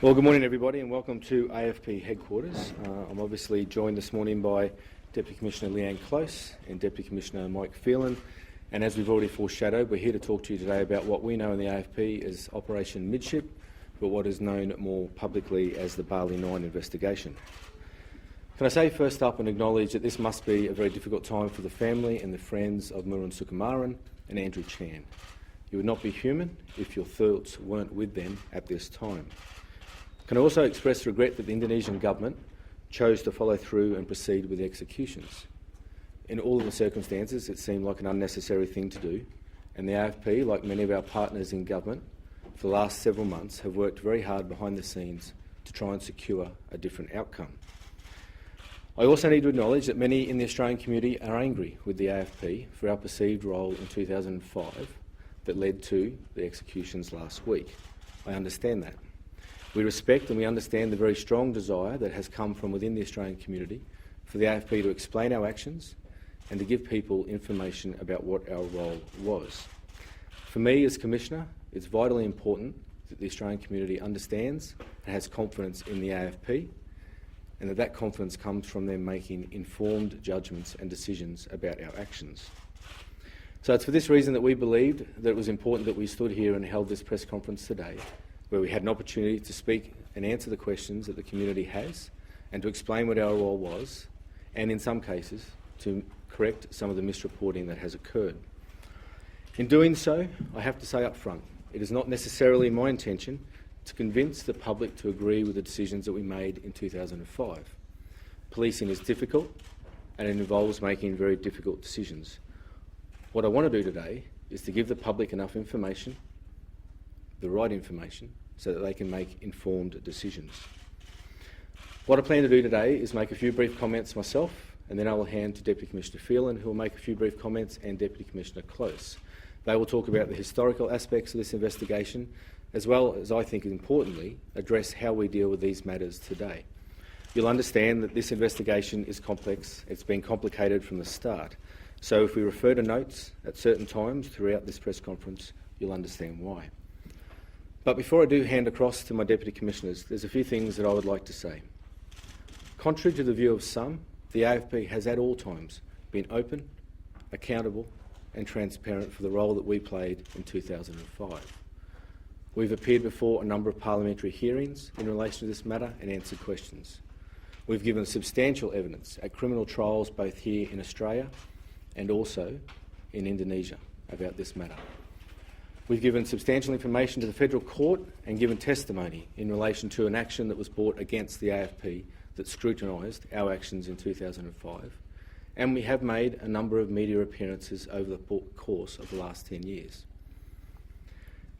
Well, good morning everybody and welcome to AFP headquarters. I'm obviously joined this morning by Deputy Commissioner Leanne and Deputy Commissioner Mike Phelan, and as we've already foreshadowed, we're here to talk to you today about what we know in the AFP as Operation Midship, but what is known more publicly as the Bali 9 investigation. Can I say first up and acknowledge that this must be a very difficult time for the family and the friends of Murun Sukumaran and Andrew Chan. You would not be human if your thoughts weren't with them at this time. Can I also express regret that the Indonesian government chose to follow through and proceed with the executions. In all of the circumstances, it seemed like an unnecessary thing to do, and the AFP, like many of our partners in government, for the last several months have worked very hard behind the scenes to try and secure a different outcome. I also need to acknowledge that many in the Australian community are angry with the AFP for our perceived role in 2005 that led to the executions last week. I understand that. We respect and we understand the very strong desire that has come from within the Australian community for the AFP to explain our actions and to give people information about what our role was. For me as Commissioner, it's vitally important that the Australian community understands and has confidence in the AFP, and that confidence comes from them making informed judgments and decisions about our actions. So it's for this reason that we believed that it was important that we stood here and held this press conference today, where we had an opportunity to speak and answer the questions that the community has and to explain what our role was, and in some cases to correct some of the misreporting that has occurred. In doing so, I have to say up front, it is not necessarily my intention to convince the public to agree with the decisions that we made in 2005. Policing is difficult and it involves making very difficult decisions. What I want to do today is to give the public enough information, the right information, so that they can make informed decisions. What I plan to do today is make a few brief comments myself, and then I will hand to Deputy Commissioner Phelan, who will make a few brief comments, and Deputy Commissioner Close. They will talk about the historical aspects of this investigation, as well as, I think importantly, address how we deal with these matters today. You'll understand that this investigation is complex. It's been complicated from the start. So if we refer to notes at certain times throughout this press conference, you'll understand why. But before I do hand across to my Deputy Commissioners, there's a few things that I would like to say. Contrary to the view of some, the AFP has at all times been open, accountable and transparent for the role that we played in 2005. We've appeared before a number of parliamentary hearings in relation to this matter and answered questions. We've given substantial evidence at criminal trials both here in Australia and also in Indonesia about this matter. We've given substantial information to the Federal Court and given testimony in relation to an action that was brought against the AFP that scrutinised our actions in 2005, and we have made a number of media appearances over the course of the last 10 years.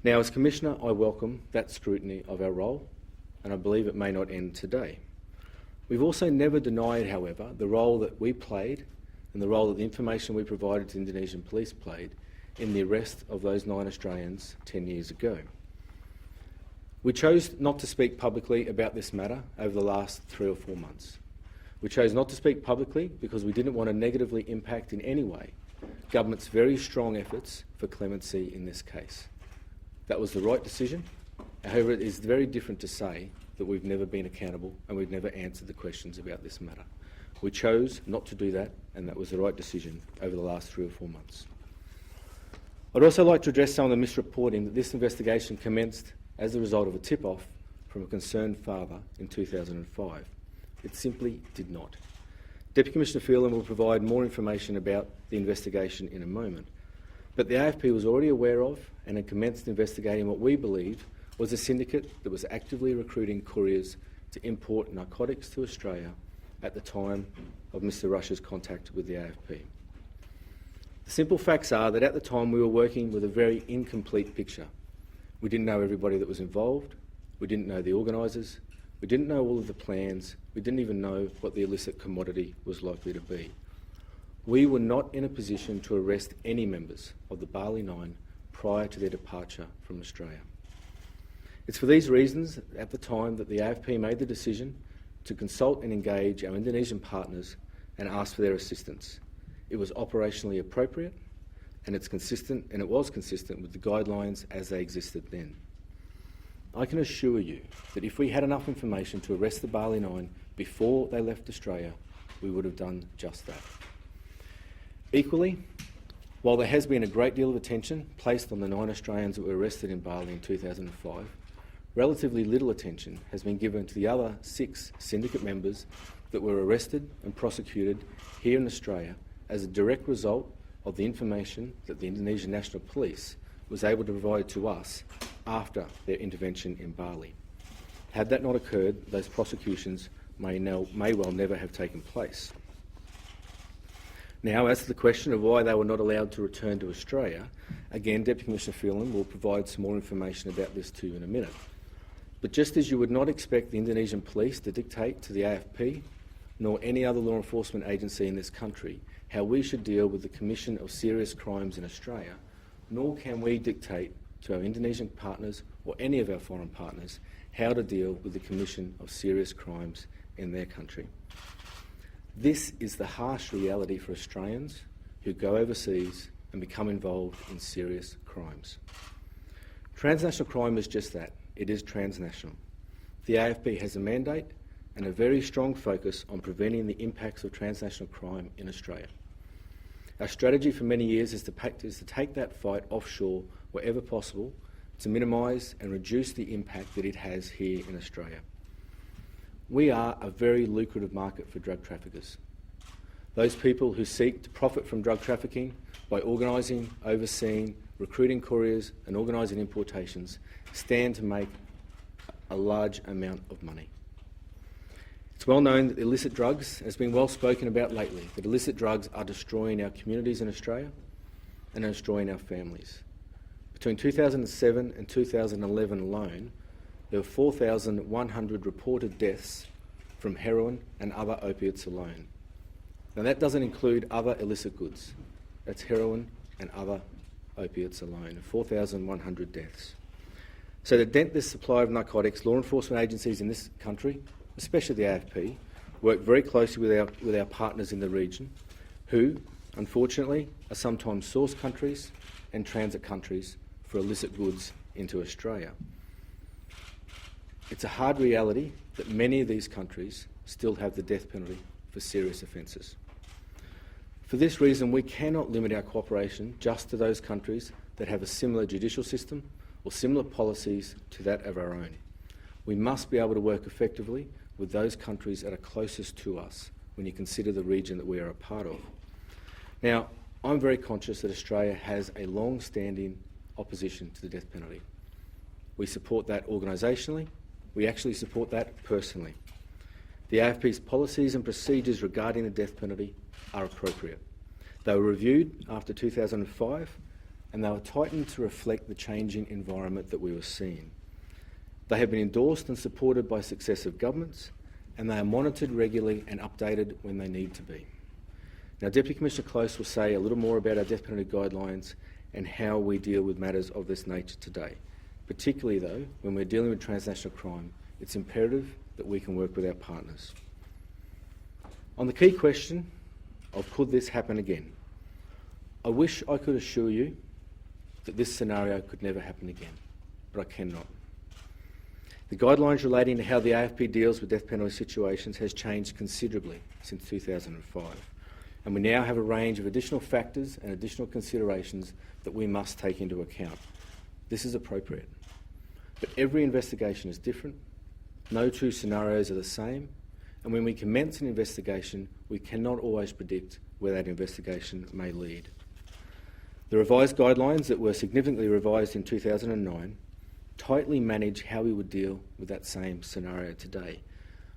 Now, as Commissioner, I welcome that scrutiny of our role, and I believe it may not end today. We've also never denied, however, the role that we played and the role that the information we provided to Indonesian police played in the arrest of those 9 Australians 10 years ago. We chose not to speak publicly about this matter over the last 3 or 4 months. We chose not to speak publicly because we didn't want to negatively impact in any way government's very strong efforts for clemency in this case. That was the right decision. However, it is very different to say that we've never been accountable and we've never answered the questions about this matter. We chose not to do that, and that was the right decision over the last 3 or 4 months. I'd also like to address some of the misreporting that this investigation commenced as a result of a tip-off from a concerned father in 2005. It simply did not. Deputy Commissioner Phelan will provide more information about the investigation in a moment, but the AFP was already aware of and had commenced investigating what we believed was a syndicate that was actively recruiting couriers to import narcotics to Australia at the time of Mr Rush's contact with the AFP. The simple facts are that at the time we were working with a very incomplete picture. We didn't know everybody that was involved, we didn't know the organisers, we didn't know all of the plans, we didn't even know what the illicit commodity was likely to be. We were not in a position to arrest any members of the Bali 9 prior to their departure from Australia. It's for these reasons at the time that the AFP made the decision to consult and engage our Indonesian partners and ask for their assistance. It was operationally appropriate and it was consistent with the guidelines as they existed then. I can assure you that if we had enough information to arrest the Bali 9 before they left Australia, we would have done just that. Equally, while there has been a great deal of attention placed on the 9 Australians that were arrested in Bali in 2005, relatively little attention has been given to the other 6 syndicate members that were arrested and prosecuted here in Australia as a direct result of the information that the Indonesian National Police was able to provide to us after their intervention in Bali. Had that not occurred, those prosecutions may well never have taken place. Now, as to the question of why they were not allowed to return to Australia, again, Deputy Commissioner Phelan will provide some more information about this to you in a minute. But just as you would not expect the Indonesian police to dictate to the AFP, nor any other law enforcement agency in this country, how we should deal with the commission of serious crimes in Australia, nor can we dictate to our Indonesian partners or any of our foreign partners how to deal with the commission of serious crimes in their country. This is the harsh reality for Australians who go overseas and become involved in serious crimes. Transnational crime is just that. It is transnational. The AFP has a mandate and a very strong focus on preventing the impacts of transnational crime in Australia. Our strategy for many years is to take that fight offshore wherever possible to minimise and reduce the impact that it has here in Australia. We are a very lucrative market for drug traffickers. Those people who seek to profit from drug trafficking by organising, overseeing, recruiting couriers and organising importations stand to make a large amount of money. It's well known that illicit drugs, has been well spoken about lately, that illicit drugs are destroying our communities in Australia and are destroying our families. Between 2007 and 2011 alone, there were 4,100 reported deaths from heroin and other opiates alone. Now that doesn't include other illicit goods. That's heroin and other opiates alone, 4,100 deaths. So to dent this supply of narcotics, law enforcement agencies in this country, especially the AFP, work very closely with our partners in the region, who, unfortunately, are sometimes source countries and transit countries for illicit goods into Australia. It's a hard reality that many of these countries still have the death penalty for serious offences. For this reason, we cannot limit our cooperation just to those countries that have a similar judicial system or similar policies to that of our own. We must be able to work effectively with those countries that are closest to us when you consider the region that we are a part of. Now, I'm very conscious that Australia has a long-standing opposition to the death penalty. We support that organisationally. We actually support that personally. The AFP's policies and procedures regarding the death penalty are appropriate. They were reviewed after 2005 and they were tightened to reflect the changing environment that we were seeing. They have been endorsed and supported by successive governments and they are monitored regularly and updated when they need to be. Now, Deputy Commissioner Close will say a little more about our death penalty guidelines and how we deal with matters of this nature today. Particularly, though, when we're dealing with transnational crime, it's imperative that we can work with our partners. On the key question of could this happen again, I wish I could assure you that this scenario could never happen again, but I cannot. The guidelines relating to how the AFP deals with death penalty situations has changed considerably since 2005, and we now have a range of additional factors and additional considerations that we must take into account. This is appropriate. But every investigation is different, no two scenarios are the same, and when we commence an investigation, we cannot always predict where that investigation may lead. The revised guidelines that were significantly revised in 2009 tightly manage how we would deal with that same scenario today.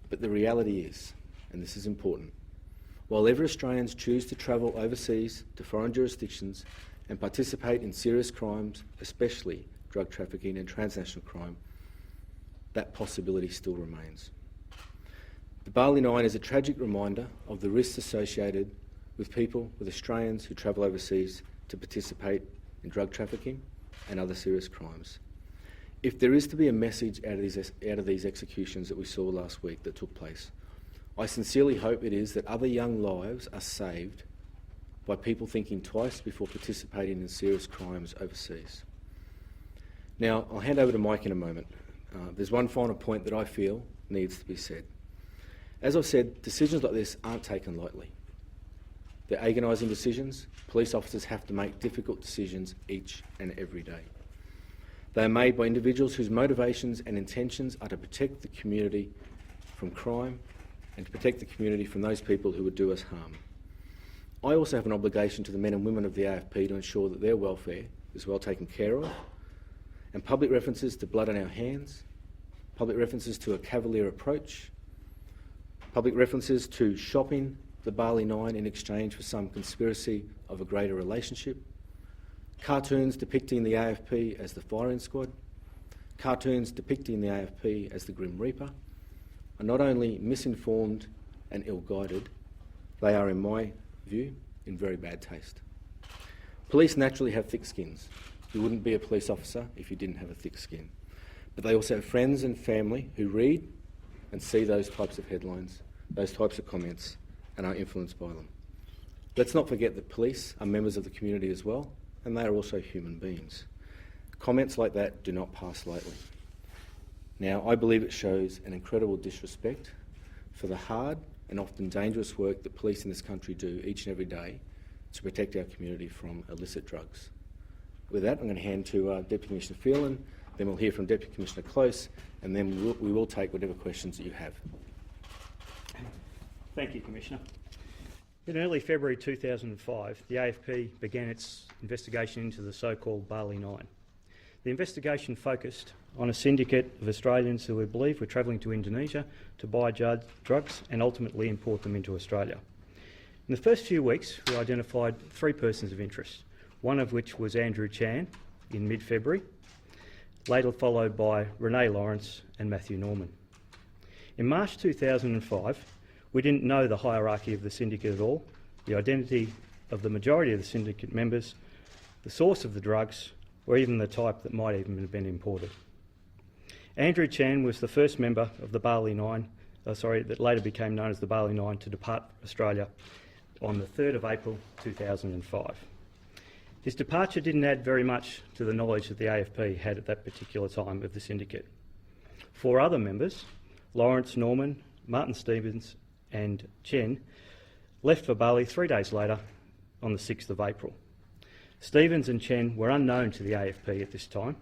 But the reality is, and this is important, while every Australians choose to travel overseas to foreign jurisdictions and participate in serious crimes, especially drug trafficking and transnational crime, that possibility still remains. The Bali 9 is a tragic reminder of the risks associated with people, with Australians who travel overseas to participate in drug trafficking and other serious crimes. If there is to be a message out of these executions that we saw last week that took place, I sincerely hope it is that other young lives are saved by people thinking twice before participating in serious crimes overseas. Now, I'll hand over to Mike in a moment, there's one final point that I feel needs to be said. As I've said, decisions like this aren't taken lightly. They're agonising decisions. Police officers have to make difficult decisions each and every day. They are made by individuals whose motivations and intentions are to protect the community from crime and to protect the community from those people who would do us harm. I also have an obligation to the men and women of the AFP to ensure that their welfare is well taken care of, and public references to blood on our hands, public references to a cavalier approach, public references to shopping the Bali 9 in exchange for some conspiracy of a greater relationship, cartoons depicting the AFP as the firing squad, cartoons depicting the AFP as the Grim Reaper, are not only misinformed and ill-guided, they are, in my view, in very bad taste. Police naturally have thick skins. You wouldn't be a police officer if you didn't have a thick skin. But they also have friends and family who read and see those types of headlines, those types of comments, and are influenced by them. Let's not forget that police are members of the community as well, and they are also human beings. Comments like that do not pass lightly. Now, I believe it shows an incredible disrespect for the hard and often dangerous work that police in this country do each and every day to protect our community from illicit drugs. With that, I'm going to hand to Deputy Commissioner Phelan, then we'll hear from Deputy Commissioner Close, and then we will take whatever questions that you have. Thank you, Commissioner. In early February 2005, the AFP began its investigation into the so-called Bali 9. The investigation focused on a syndicate of Australians who we believe were travelling to Indonesia to buy drugs and ultimately import them into Australia. In the first few weeks, we identified 3 persons of interest, one of which was Andrew Chan in mid-February, later followed by Renee Lawrence and Matthew Norman. In March 2005, we didn't know the hierarchy of the syndicate at all, the identity of the majority of the syndicate members, the source of the drugs, or even the type that might even have been imported. Andrew Chan was the first member of the Bali 9, that later became known as the Bali 9, to depart Australia on the 3rd of April 2005. His departure didn't add very much to the knowledge that the AFP had at that particular time of the syndicate. 4 other members, Lawrence, Norman, Martin Stevens and Chen, left for Bali 3 days later on the 6th of April. Stevens and Chen were unknown to the AFP at this time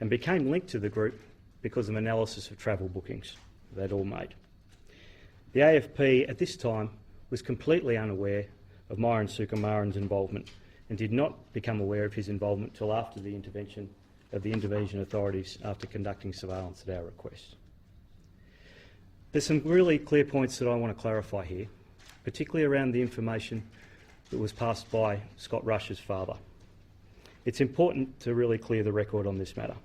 and became linked to the group because of analysis of travel bookings they'd all made. The AFP at this time was completely unaware of Myron Sukumaran's involvement and did not become aware of his involvement till after the intervention of the Indonesian authorities after conducting surveillance at our request. There's some really clear points that I want to clarify here, particularly around the information that was passed by Scott Rush's father. It's important to really clear the record on this matter.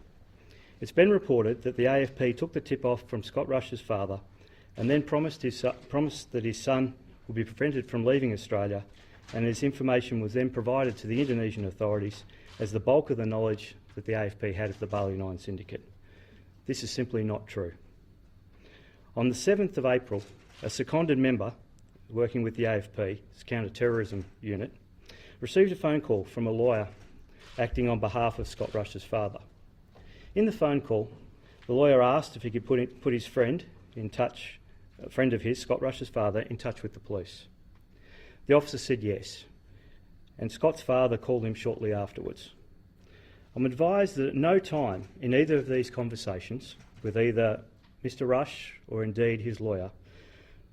It's been reported that the AFP took the tip-off from Scott Rush's father and then promised that his son would be prevented from leaving Australia, and his information was then provided to the Indonesian authorities as the bulk of the knowledge that the AFP had of the Bali 9 syndicate. This is simply not true. On the 7th of April, a seconded member working with the AFP's counter-terrorism unit received a phone call from a lawyer acting on behalf of Scott Rush's father. In the phone call, the lawyer asked if he could put his friend in touch, a friend of his, Scott Rush's father, in touch with the police. The officer said yes, and Scott's father called him shortly afterwards. I'm advised that at no time in either of these conversations with either Mr Rush or indeed his lawyer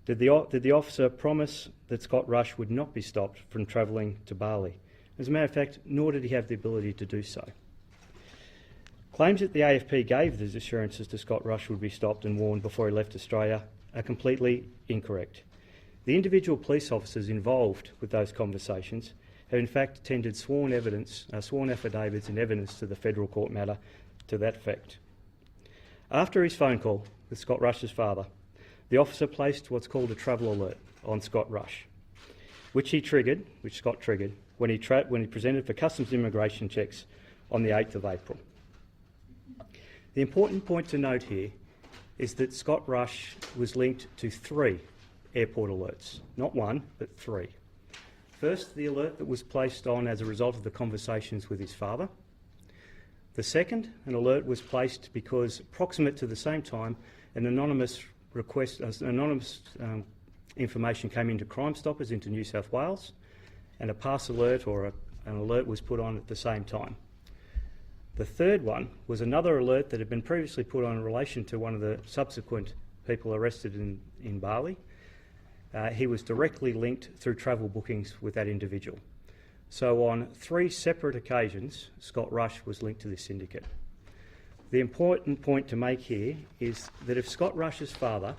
did the officer promise that Scott Rush would not be stopped from travelling to Bali. As a matter of fact, nor did he have the ability to do so. Claims that the AFP gave these assurances to Scott Rush would be stopped and warned before he left Australia are completely incorrect. The individual police officers involved with those conversations have in fact tendered sworn affidavits and evidence to the federal court matter to that effect. After his phone call with Scott Rush's father, the officer placed what's called a travel alert on Scott Rush, which Scott triggered when he presented for customs immigration checks on the 8th of April. The important point to note here is that Scott Rush was linked to 3 airport alerts, not 1, but 3. First, the alert that was placed on as a result of the conversations with his father. The second, an alert was placed because approximate to the same time, an anonymous information came into Crime Stoppers into New South Wales, and a pass alert or an alert was put on at the same time. The third one was another alert that had been previously put on in relation to one of the subsequent people arrested in Bali. He was directly linked through travel bookings with that individual. So on 3 separate occasions, Scott Rush was linked to this syndicate. The important point to make here is that if Scott Rush's father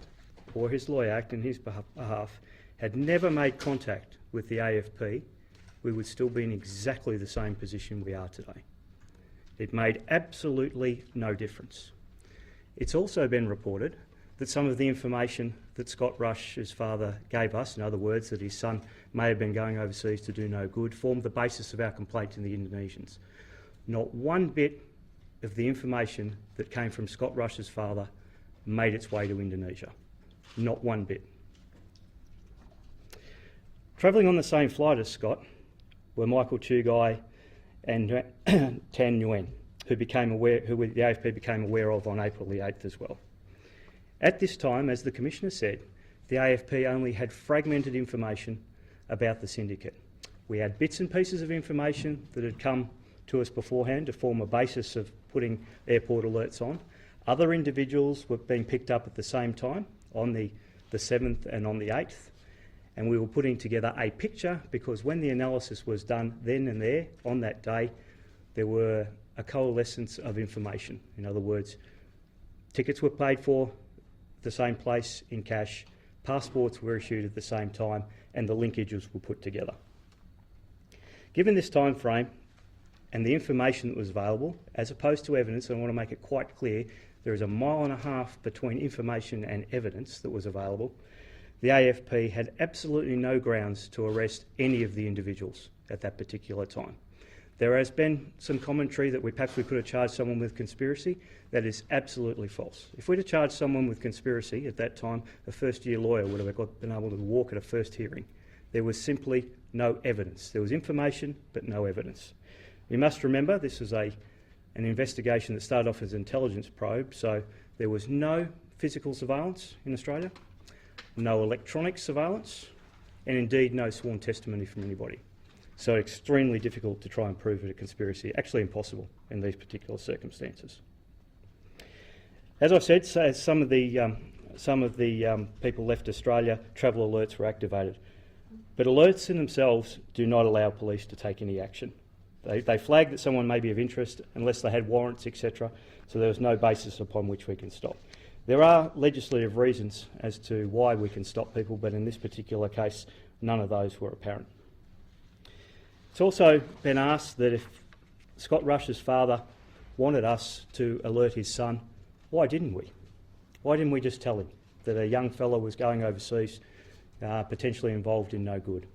or his lawyer acting on his behalf had never made contact with the AFP, we would still be in exactly the same position we are today. It made absolutely no difference. It's also been reported that some of the information that Scott Rush's father gave us, in other words, that his son may have been going overseas to do no good, formed the basis of our complaint to the Indonesians. Not one bit of the information that came from Scott Rush's father made its way to Indonesia. Not one bit. Travelling on the same flight as Scott were Michael Chugai and Tan Nguyen, who the AFP became aware of on April the 8th as well. At this time, as the Commissioner said, the AFP only had fragmented information about the syndicate. We had bits and pieces of information that had come to us beforehand to form a basis of putting airport alerts on. Other individuals were being picked up at the same time on the 7th and on the 8th, and we were putting together a picture because when the analysis was done then and there on that day, there were a coalescence of information. In other words, tickets were paid for the same place in cash, passports were issued at the same time, and the linkages were put together. Given this time frame and the information that was available, as opposed to evidence, and I want to make it quite clear, there is a 1.5 miles between information and evidence that was available, the AFP had absolutely no grounds to arrest any of the individuals at that particular time. There has been some commentary that perhaps we could have charged someone with conspiracy. That is absolutely false. If we'd have charged someone with conspiracy at that time, a first-year lawyer would have been able to walk at a first hearing. There was simply no evidence. There was information, but no evidence. We must remember this was an investigation that started off as an intelligence probe, so there was no physical surveillance in Australia, no electronic surveillance, and indeed no sworn testimony from anybody. So extremely difficult to try and prove it a conspiracy, actually impossible in these particular circumstances. As I've said, so some of the people left Australia, travel alerts were activated. But alerts in themselves do not allow police to take any action. They flag that someone may be of interest unless they had warrants, etc. So there was no basis upon which we can stop. There are legislative reasons as to why we can stop people, but in this particular case, none of those were apparent. It's also been asked that if Scott Rush's father wanted us to alert his son, why didn't we? Why didn't we just tell him that a young fellow was going overseas, potentially involved in no good?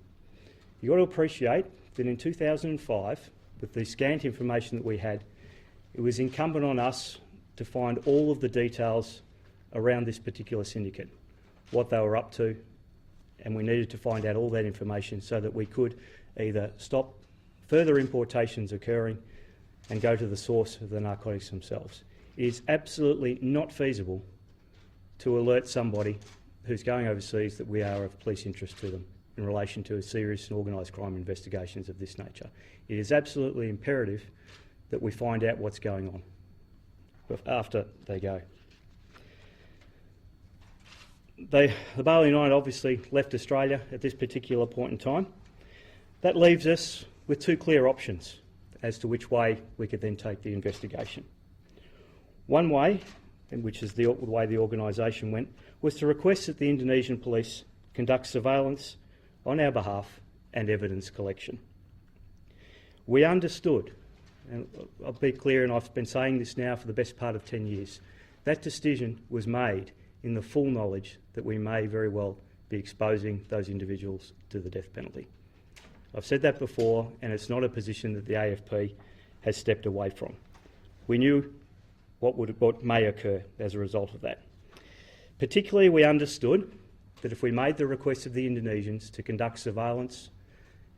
You've got to appreciate that in 2005, with the scant information that we had, it was incumbent on us to find all of the details around this particular syndicate, what they were up to, and we needed to find out all that information so that we could either stop further importations occurring and go to the source of the narcotics themselves. It is absolutely not feasible to alert somebody who's going overseas that we are of police interest to them in relation to serious and organised crime investigations of this nature. It is absolutely imperative that we find out what's going on after they go. The Bali 9 obviously left Australia at this particular point in time. That leaves us with 2 clear options as to which way we could then take the investigation. One way, and which is the way the organisation went, was to request that the Indonesian police conduct surveillance on our behalf and evidence collection. We understood, and I'll be clear, and I've been saying this now for the best part of 10 years, that decision was made in the full knowledge that we may very well be exposing those individuals to the death penalty. I've said that before, and it's not a position that the AFP has stepped away from. We knew what may occur as a result of that. Particularly, we understood that if we made the request of the Indonesians to conduct surveillance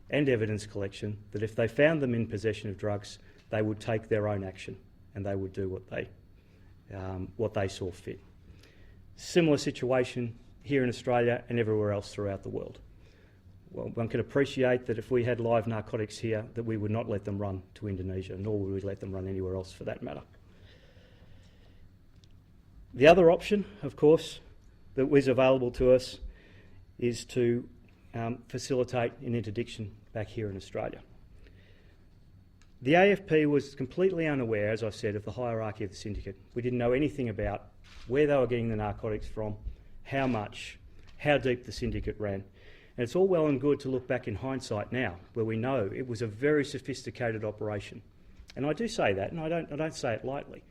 and evidence collection, that if they found them in possession of drugs, they would take their own action and they would do what they saw fit. Similar situation here in Australia and everywhere else throughout the world. Well, one can appreciate that if we had live narcotics here, that we would not let them run to Indonesia, nor would we let them run anywhere else for that matter. The other option, of course, that was available to us is to facilitate an interdiction back here in Australia. The AFP was completely unaware, as I said, of the hierarchy of the syndicate. We didn't know anything about where they were getting the narcotics from, how much, how deep the syndicate ran. And it's all well and good to look back in hindsight now, where we know it was a very sophisticated operation. And I do say that, and I don't say it lightly.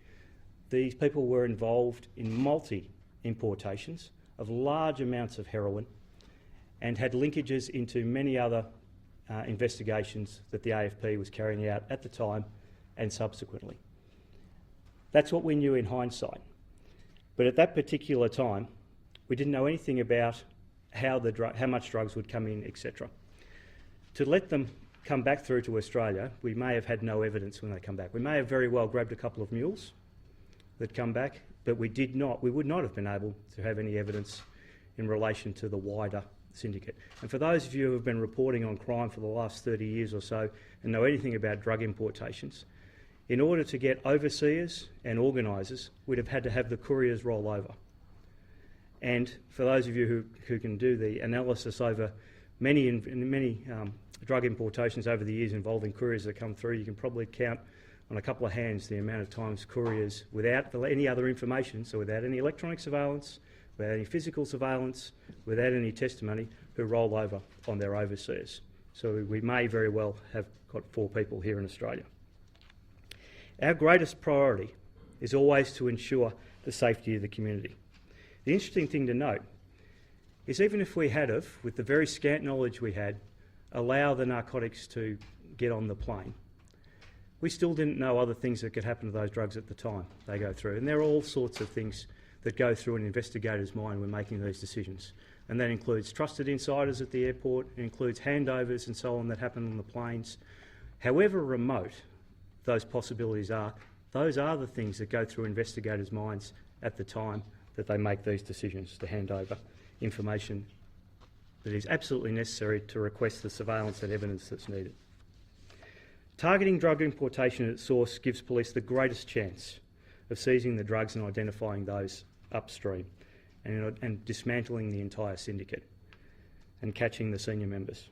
These people were involved in multi-importations of large amounts of heroin and had linkages into many other investigations that the AFP was carrying out at the time and subsequently. That's what we knew in hindsight. But at that particular time, we didn't know anything about how much drugs would come in, etc. To let them come back through to Australia, we may have had no evidence when they come back. We may have very well grabbed a couple of mules that come back, but we would not have been able to have any evidence in relation to the wider syndicate. And for those of you who have been reporting on crime for the last 30 years or so and know anything about drug importations, in order to get overseers and organisers, we'd have had to have the couriers roll over. And for those of you who can do the analysis over many drug importations over the years involving couriers that come through, you can probably count on a couple of hands the amount of times couriers, without any other information, so without any electronic surveillance, without any physical surveillance, without any testimony, who roll over on their overseers. So we may very well have got 4 people here in Australia. Our greatest priority is always to ensure the safety of the community. The interesting thing to note is even if we had with the very scant knowledge we had, allow the narcotics to get on the plane, we still didn't know other things that could happen to those drugs at the time they go through. And there are all sorts of things that go through an investigator's mind when making these decisions. And that includes trusted insiders at the airport, it includes handovers and so on that happen on the planes. However remote those possibilities are, those are the things that go through investigators' minds at the time that they make these decisions to hand over information that is absolutely necessary to request the surveillance and evidence that's needed. Targeting drug importation at its source gives police the greatest chance of seizing the drugs and identifying those upstream and dismantling the entire syndicate and catching the senior members.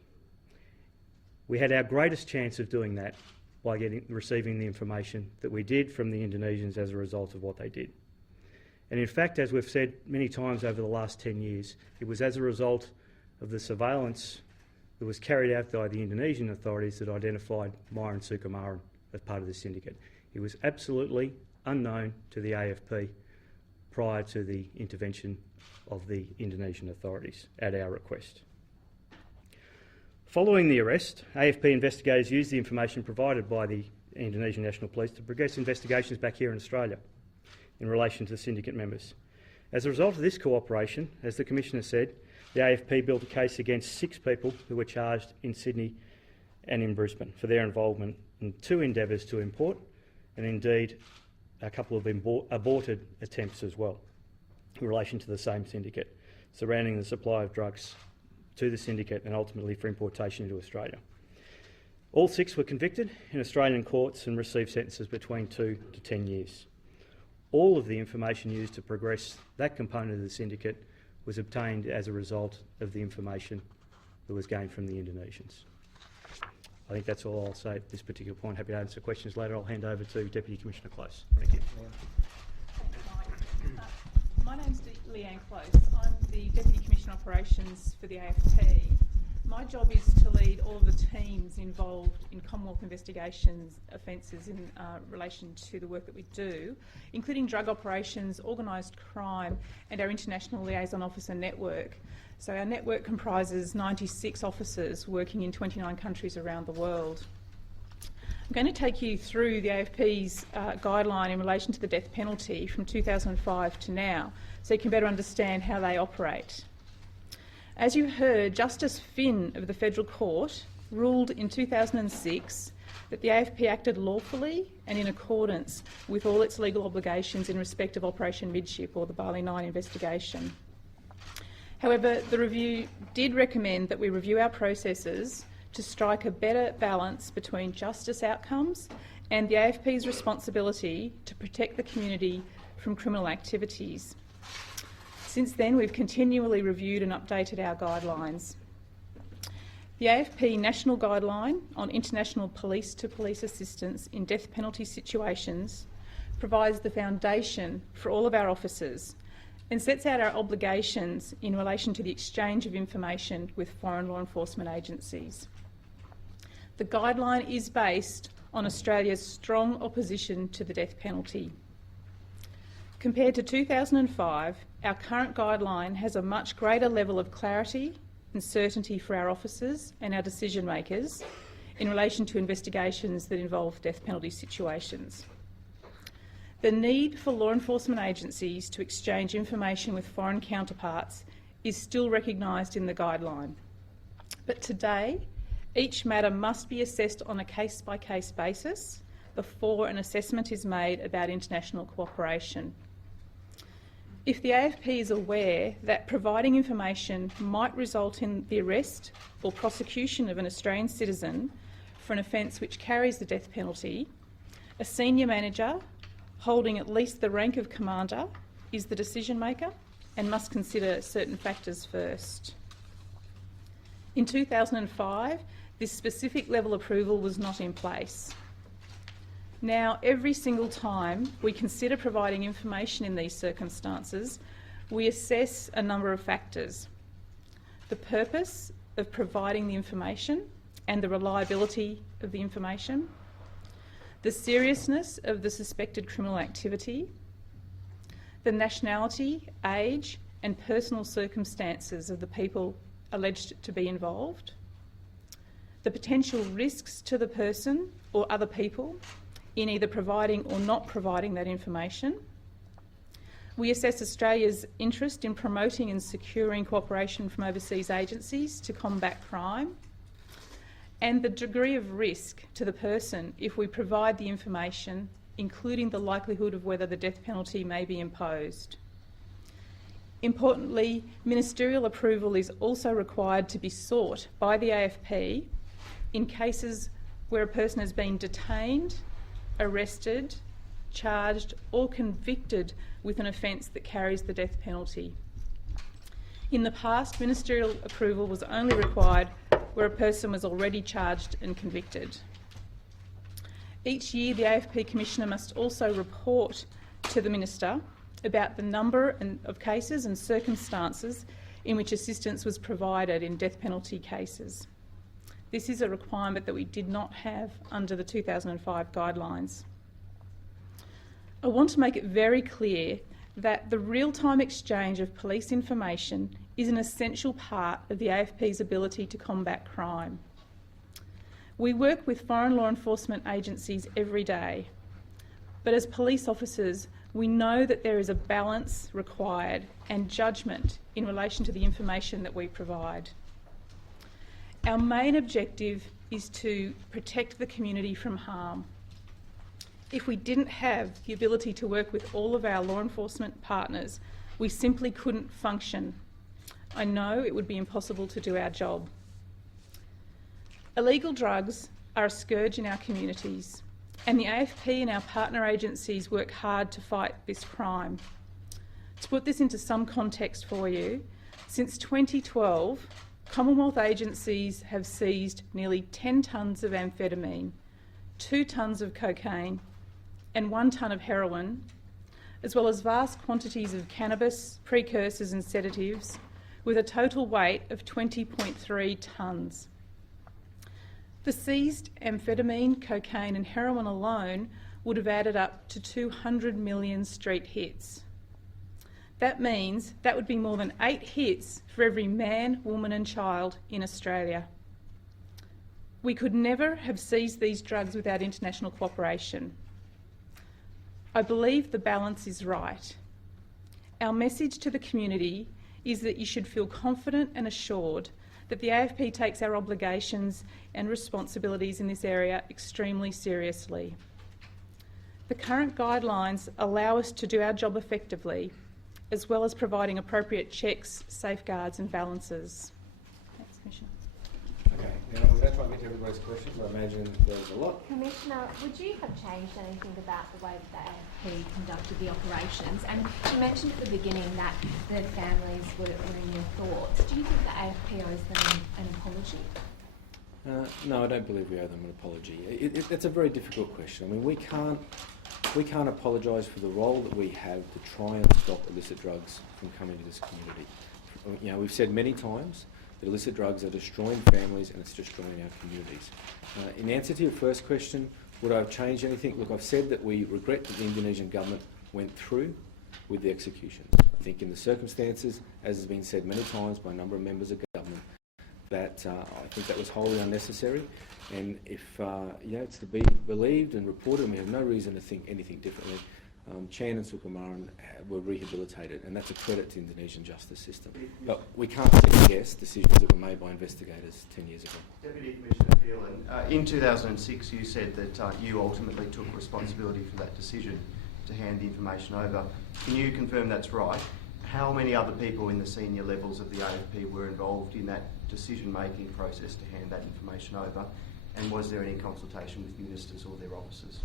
We had our greatest chance of doing that by receiving the information that we did from the Indonesians as a result of what they did. And in fact, as we've said many times over the last 10 years, it was as a result of the surveillance that was carried out by the Indonesian authorities that identified Myron Sukumaran as part of the syndicate. He was absolutely unknown to the AFP prior to the intervention of the Indonesian authorities at our request. Following the arrest, AFP investigators used the information provided by the Indonesian National Police to progress investigations back here in Australia in relation to the syndicate members. As a result of this cooperation, as the Commissioner said, the AFP built a case against 6 people who were charged in Sydney and in Brisbane for their involvement in 2 endeavours to import and indeed a couple of aborted attempts as well in relation to the same syndicate surrounding the supply of drugs to the syndicate and ultimately for importation into Australia. All 6 were convicted in Australian courts and received sentences between 2 to 10 years. All of the information used to progress that component of the syndicate was obtained as a result of the information that was gained from the Indonesians. I think that's all I'll say at this particular point. Happy to answer questions later. I'll hand over to Deputy Commissioner Close. Thank you. My name's Leanne Close. I'm the Deputy Commissioner Operations for the AFP. My job is to lead all of the teams involved in Commonwealth investigations offences in relation to the work that we do, including drug operations, organised crime and our International Liaison Officer network. So our network comprises 96 officers working in 29 countries around the world. I'm going to take you through the AFP's guideline in relation to the death penalty from 2005 to now, so you can better understand how they operate. As you heard, Justice Finn of the Federal Court ruled in 2006 that the AFP acted lawfully and in accordance with all its legal obligations in respect of Operation Midship or the Bali 9 investigation. However, the review did recommend that we review our processes to strike a better balance between justice outcomes and the AFP's responsibility to protect the community from criminal activities. Since then, we've continually reviewed and updated our guidelines. The AFP National Guideline on International Police-to-Police Assistance in Death Penalty Situations provides the foundation for all of our officers and sets out our obligations in relation to the exchange of information with foreign law enforcement agencies. The guideline is based on Australia's strong opposition to the death penalty. Compared to 2005, our current guideline has a much greater level of clarity and certainty for our officers and our decision makers in relation to investigations that involve death penalty situations. The need for law enforcement agencies to exchange information with foreign counterparts is still recognised in the guideline. But today, each matter must be assessed on a case-by-case basis before an assessment is made about international cooperation. If the AFP is aware that providing information might result in the arrest or prosecution of an Australian citizen for an offence which carries the death penalty, a senior manager holding at least the rank of commander is the decision maker and must consider certain factors first. In 2005, this specific level approval was not in place. Now, every single time we consider providing information in these circumstances, we assess a number of factors: the purpose of providing the information and the reliability of the information, the seriousness of the suspected criminal activity, the nationality, age and personal circumstances of the people alleged to be involved, the potential risks to the person or other people in either providing or not providing that information. We assess Australia's interest in promoting and securing cooperation from overseas agencies to combat crime, and the degree of risk to the person if we provide the information, including the likelihood of whether the death penalty may be imposed. Importantly, ministerial approval is also required to be sought by the AFP in cases where a person has been detained, arrested, charged or convicted with an offence that carries the death penalty. In the past, ministerial approval was only required where a person was already charged and convicted. Each year, the AFP Commissioner must also report to the Minister about the number of cases and circumstances in which assistance was provided in death penalty cases. This is a requirement that we did not have under the 2005 guidelines. I want to make it very clear that the real-time exchange of police information is an essential part of the AFP's ability to combat crime. We work with foreign law enforcement agencies every day, but as police officers, we know that there is a balance required and judgment in relation to the information that we provide. Our main objective is to protect the community from harm. If we didn't have the ability to work with all of our law enforcement partners, we simply couldn't function. I know it would be impossible to do our job. Illegal drugs are a scourge in our communities, and the AFP and our partner agencies work hard to fight this crime. To put this into some context for you, since 2012, Commonwealth agencies have seized nearly 10 tonnes of amphetamine, 2 tonnes of cocaine and 1 tonne of heroin, as well as vast quantities of cannabis, precursors and sedatives, with a total weight of 20.3 tonnes. The seized amphetamine, cocaine and heroin alone would have added up to 200 million street hits. That means that would be more than 8 hits for every man, woman and child in Australia. We could never have seized these drugs without international cooperation. I believe the balance is right. Our message to the community is that you should feel confident and assured that the AFP takes our obligations and responsibilities in this area extremely seriously. The current guidelines allow us to do our job effectively, as well as providing appropriate checks, safeguards and balances. Thanks, Commissioner. Okay, now we're going to try and get to everybody's questions. I imagine there's a lot. Commissioner, would you have changed anything about the way that the AFP conducted the operations? And you mentioned at the beginning that the families were in your thoughts. Do you think the AFP owes them an apology? No, I don't believe we owe them an apology. It's a very difficult question. I mean, we can't apologise for the role that we have to try and stop illicit drugs from coming to this community. You know, we've said many times that illicit drugs are destroying families and it's destroying our communities. In answer to your first question, would I have changed anything? Look, I've said that we regret that the Indonesian government went through with the executions. I think in the circumstances, as has been said many times by a number of members of government, that I think that was wholly unnecessary, and if it's to be believed and reported, and we have no reason to think anything differently, Chan and Sukumaran were rehabilitated, and that's a credit to the Indonesian justice system. But we can't second-guess decisions that were made by investigators 10 years ago. Deputy Commissioner Phelan, in 2006 you said that you ultimately took responsibility for that decision to hand the information over. Can you confirm that's right? How many other people in the senior levels of the AFP were involved in that decision-making process to hand that information over? And was there any consultation with ministers or their officers?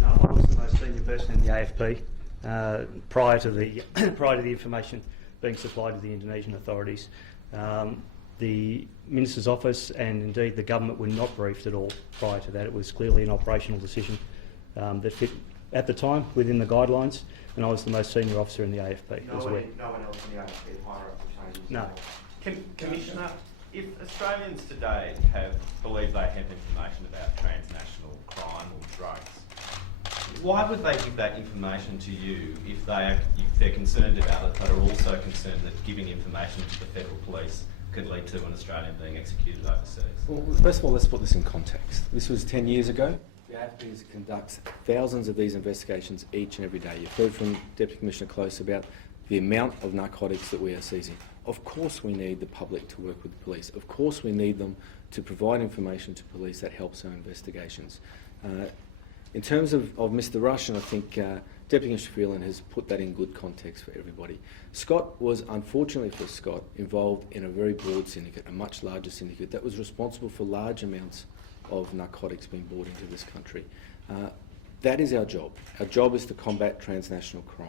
No, I was the most senior person in the AFP prior to the information being supplied to the Indonesian authorities. The Minister's office and indeed the government were not briefed at all prior to that. It was clearly an operational decision that fit at the time within the guidelines, and I was the most senior officer in the AFP as well. No one else in the AFP higher up the chain? No. Commissioner, if Australians today believe they have information about transnational crime or drugs, why would they give that information to you if they're concerned about it, but are also concerned that giving information to the federal police could lead to an Australian being executed overseas? Well, first of all, let's put this in context. This was 10 years ago. The AFP conducts thousands of these investigations each and every day. You've heard from Deputy Commissioner Close about the amount of narcotics that we are seizing. Of course we need the public to work with the police. Of course we need them to provide information to police that helps our investigations. In terms of Mr Rush, and I think Deputy Commissioner Phelan has put that in good context for everybody. Scott was, unfortunately for Scott, involved in a very broad syndicate, a much larger syndicate that was responsible for large amounts of narcotics being brought into this country. That is our job. Our job is to combat transnational crime.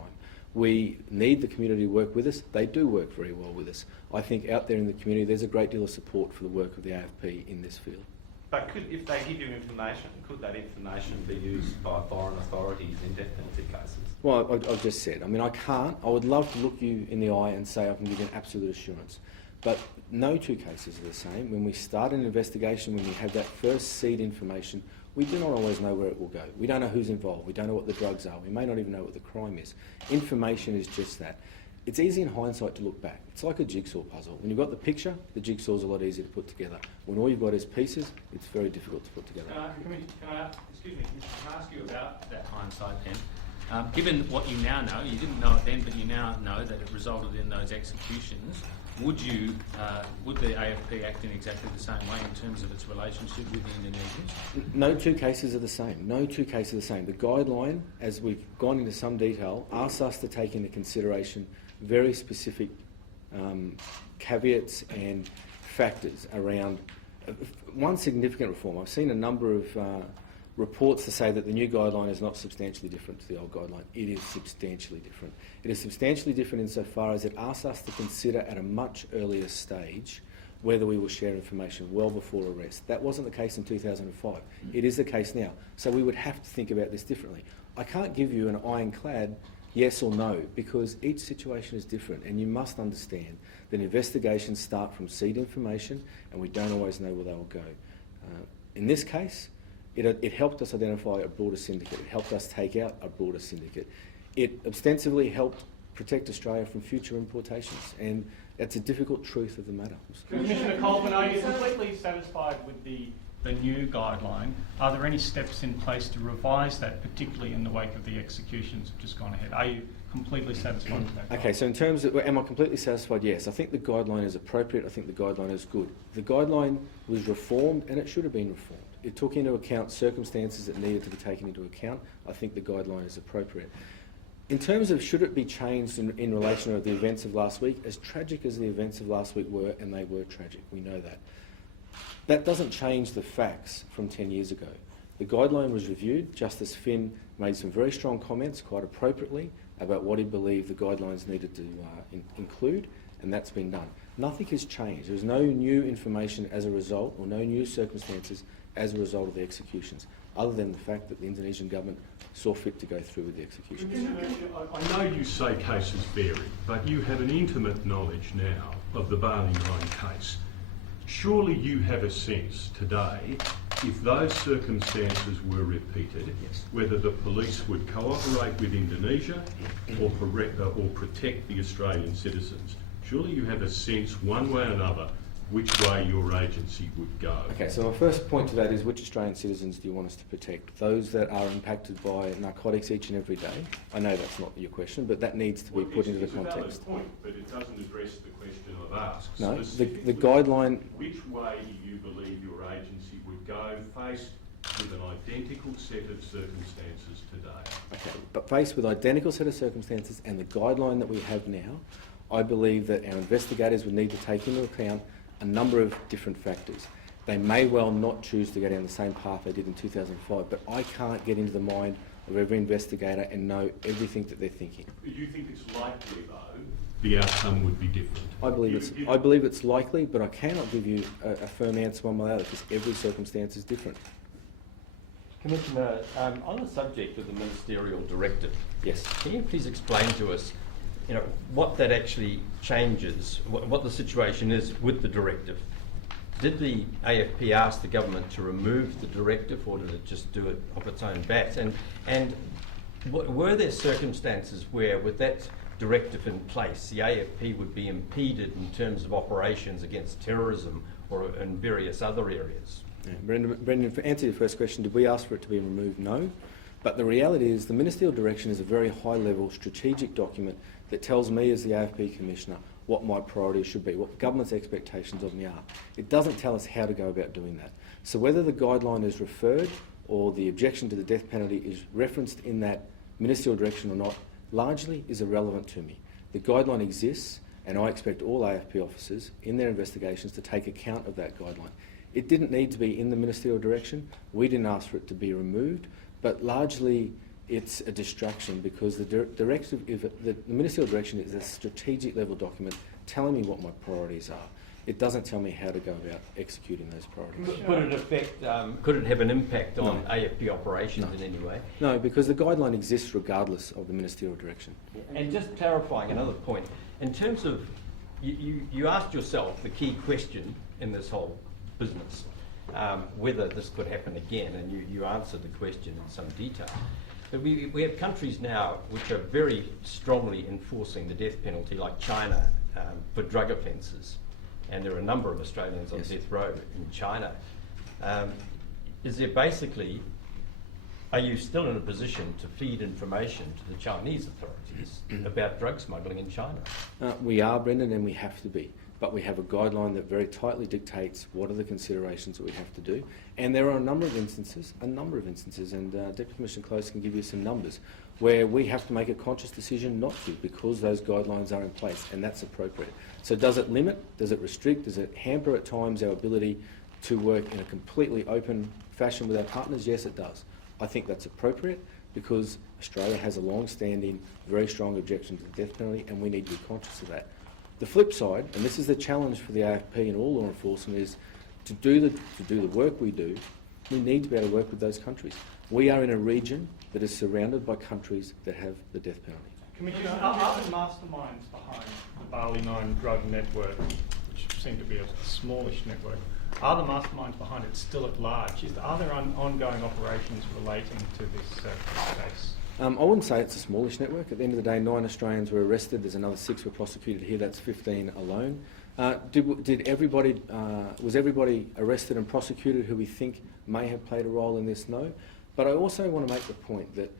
We need the community to work with us. They do work very well with us. I think out there in the community there's a great deal of support for the work of the AFP in this field. But if they give you information, could that information be used by foreign authorities in death penalty cases? Well, I've just said, I mean, I can't. I would love to look you in the eye and say I can give you an absolute assurance. But no two cases are the same. When we start an investigation, when we have that first seed information, we do not always know where it will go. We don't know who's involved. We don't know what the drugs are. We may not even know what the crime is. Information is just that. It's easy in hindsight to look back. It's like a jigsaw puzzle. When you've got the picture, the jigsaw's a lot easier to put together. When all you've got is pieces, it's very difficult to put together. Can I ask you about that hindsight then? Given what you now know, you didn't know it then, but you now know that it resulted in those executions, would the AFP act in exactly the same way in terms of its relationship with the Indonesians? No two cases are the same. No two cases are the same. The guideline, as we've gone into some detail, asks us to take into consideration very specific caveats and factors around one significant reform. I've seen a number of reports to say that the new guideline is not substantially different to the old guideline. It is substantially different. It is substantially different insofar as it asks us to consider at a much earlier stage whether we will share information well before arrest. That wasn't the case in 2005. It is the case now. So we would have to think about this differently. I can't give you an ironclad yes or no, because each situation is different, and you must understand that investigations start from seed information and we don't always know where they will go. In this case, it helped us identify a broader syndicate. It helped us take out a broader syndicate. It ostensibly helped protect Australia from future importations, and that's a difficult truth of the matter. Commissioner Colvin, are you completely satisfied with the the new guideline, are there any steps in place to revise that, particularly in the wake of the executions that have just gone ahead? Are you completely satisfied with that? Okay, so in terms of, am I completely satisfied? Yes, I think the guideline is appropriate. I think the guideline is good. The guideline was reformed and it should have been reformed. It took into account circumstances that needed to be taken into account. I think the guideline is appropriate. In terms of should it be changed in relation to the events of last week, as tragic as the events of last week were, and they were tragic, we know that, that doesn't change the facts from 10 years ago. The guideline was reviewed. Justice Finn made some very strong comments, quite appropriately, about what he believed the guidelines needed to include, and that's been done. Nothing has changed. There's no new information as a result, or no new circumstances as a result of the executions, other than the fact that the Indonesian government saw fit to go through with the executions. I know you say cases vary, but you have an intimate knowledge now of the Bali 9 case. Surely you have a sense today, if those circumstances were repeated, Yes. whether the police would cooperate with Indonesia or protect the Australian citizens. Surely you have a sense, one way or another, which way your agency would go. Okay, so my first point to that is, which Australian citizens do you want us to protect? Those that are impacted by narcotics each and every day? I know that's not your question, but that needs to be put into the context. It's a valid point, but it doesn't address the question I've asked. No, the Specifically, guideline... Which way do you believe your agency would go faced with an identical set of circumstances today? Okay, but faced with identical set of circumstances and the guideline that we have now, I believe that our investigators would need to take into account a number of different factors. They may well not choose to go down the same path they did in 2005, but I can't get into the mind of every investigator and know everything that they're thinking. You think it's likely, though, the outcome would be different? I believe it's likely, but I cannot give you a firm answer one way or the other, because every circumstance is different. Commissioner, on the subject of the ministerial directive, Yes. can you please explain to us, what that actually changes, what the situation is with the directive? Did the AFP ask the government to remove the directive, or did it just do it off its own bat? And were there circumstances where, with that directive in place, the AFP would be impeded in terms of operations against terrorism or in various other areas? Yeah. Brendan, to answer your first question, did we ask for it to be removed? No. But the reality is the ministerial direction is a very high-level strategic document that tells me as the AFP Commissioner what my priorities should be, what the government's expectations of me are. It doesn't tell us how to go about doing that. So whether the guideline is referred or the objection to the death penalty is referenced in that ministerial direction or not, largely is irrelevant to me. The guideline exists, and I expect all AFP officers in their investigations to take account of that guideline. It didn't need to be in the ministerial direction. We didn't ask for it to be removed, but largely it's a distraction because the directive, the ministerial direction is a strategic level document telling me what my priorities are. It doesn't tell me how to go about executing those priorities. Could it have an impact on No. AFP operations in any way? No, because the guideline exists regardless of the ministerial direction. And just clarifying another point, in terms of, you asked yourself the key question in this whole business, whether this could happen again, and you answered the question in some detail. But we have countries now which are very strongly enforcing the death penalty, like China, for drug offences, and there are a number of Australians on Yes. death row in China. Is there basically, are you still in a position to feed information to the Chinese authorities about drug smuggling in China? We are, Brendan, and we have to be. But we have a guideline that very tightly dictates what are the considerations that we have to do. And there are a number of instances, and Deputy Commissioner Close can give you some numbers, where we have to make a conscious decision not to because those guidelines are in place, and that's appropriate. So does it limit, does it restrict, does it hamper at times our ability to work in a completely open fashion with our partners? Yes, it does. I think that's appropriate because Australia has a long-standing, very strong objection to the death penalty, and we need to be conscious of that. The flip side, and this is the challenge for the AFP and all law enforcement, is to do the work we do, we need to be able to work with those countries. We are in a region that is surrounded by countries that have the death penalty. Commissioner, are the masterminds behind the Bali 9 drug network, which seem to be a smallish network, are the masterminds behind it still at large? Are there ongoing operations relating to this case? I wouldn't say it's a smallish network. At the end of the day, 9 Australians were arrested. There's another 6 were prosecuted here. That's 15 alone. Was everybody arrested and prosecuted who we think may have played a role in this? No. But I also want to make the point that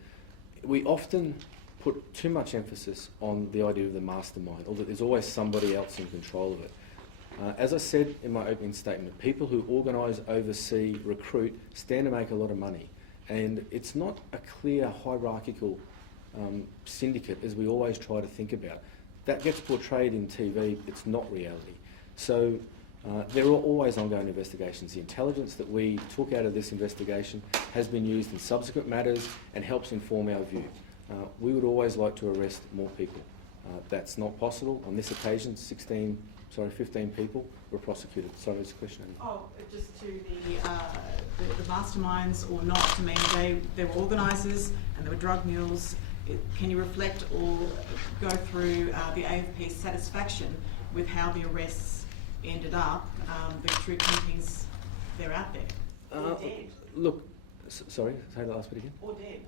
we often put too much emphasis on the idea of the mastermind, or that there's always somebody else in control of it. As I said in my opening statement, people who organise, oversee, recruit, stand to make a lot of money. And it's not a clear hierarchical syndicate as we always try to think about. That gets portrayed in TV, it's not reality. So there are always ongoing investigations. The intelligence that we took out of this investigation has been used in subsequent matters and helps inform our view. We would always like to arrest more people. That's not possible. On this occasion, 15 people were prosecuted. Sorry, there's a question. Oh, just to the masterminds or not, I mean, they were organisers and they were drug mules. Can you reflect or go through the AFP's satisfaction with how the arrests ended up? The true kingpins, they're out there, or dead. Look, sorry, say the last bit again. Or dead.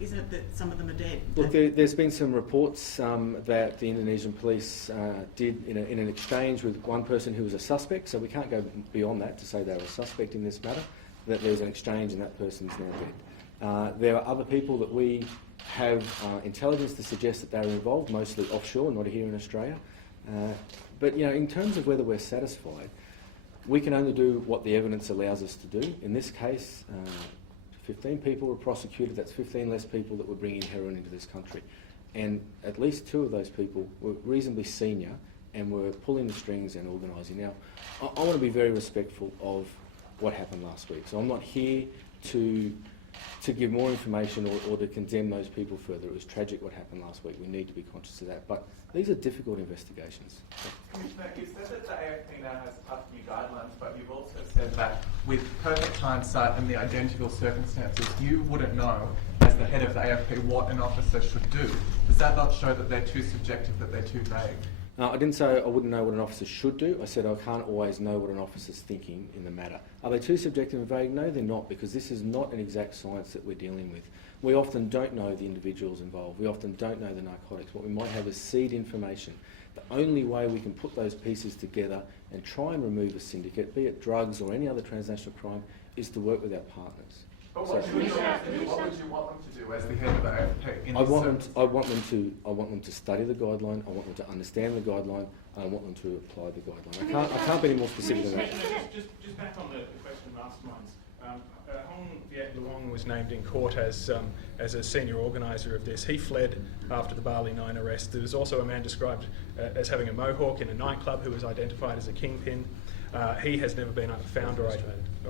Isn't it that some of them are dead? Look, there's been some reports that the Indonesian police did in an exchange with one person who was a suspect, so we can't go beyond that to say they were a suspect in this matter, that there was an exchange and that person's now dead. There are other people that we have intelligence to suggest that they were involved, mostly offshore, not here in Australia. But in terms of whether we're satisfied, we can only do what the evidence allows us to do. In this case, 15 people were prosecuted. That's 15 less people that were bringing heroin into this country. And at least 2 of those people were reasonably senior and were pulling the strings and organising. Now, I want to be very respectful of what happened last week. So I'm not here to give more information or to condemn those people further. It was tragic what happened last week. We need to be conscious of that. But these are difficult investigations. Commissioner, you said that the AFP now has tough new guidelines, but you've also said that with perfect hindsight and the identical circumstances, you wouldn't know, as the head of the AFP, what an officer should do. Does that not show that they're too subjective, that they're too vague? I didn't say I wouldn't know what an officer should do. I said I can't always know what an officer's thinking in the matter. Are they too subjective and vague? No, they're not, because this is not an exact science that we're dealing with. We often don't know the individuals involved. We often don't know the narcotics. What we might have is seed information. The only way we can put those pieces together and try and remove a syndicate, be it drugs or any other transnational crime, is to work with our partners. But what would you want them to do as the head of the AFP? I want them to study the guideline. I want them to understand the guideline. I want them to apply the guideline. I can't be any more specific than that. Just back on the question of masterminds. Hong Viet Luong was named in court as a senior organiser of this. He fled after the Bali 9 arrest. There was also a man described as having a mohawk in a nightclub who was identified as a kingpin. He has never been found or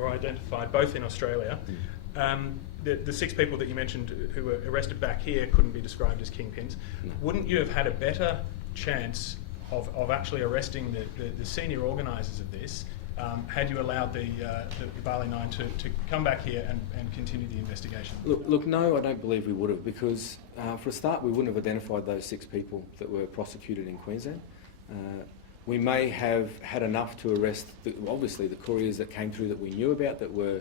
identified, both in Australia. The 6 people that you mentioned who were arrested back here couldn't be described as kingpins. No. Wouldn't you have had a better chance of actually arresting the senior organisers of this had you allowed the Bali 9 to come back here and continue the investigation? Look, no, I don't believe we would have, because for a start we wouldn't have identified those 6 people that were prosecuted in Queensland. We may have had enough to arrest, obviously, the couriers that came through that we knew about that were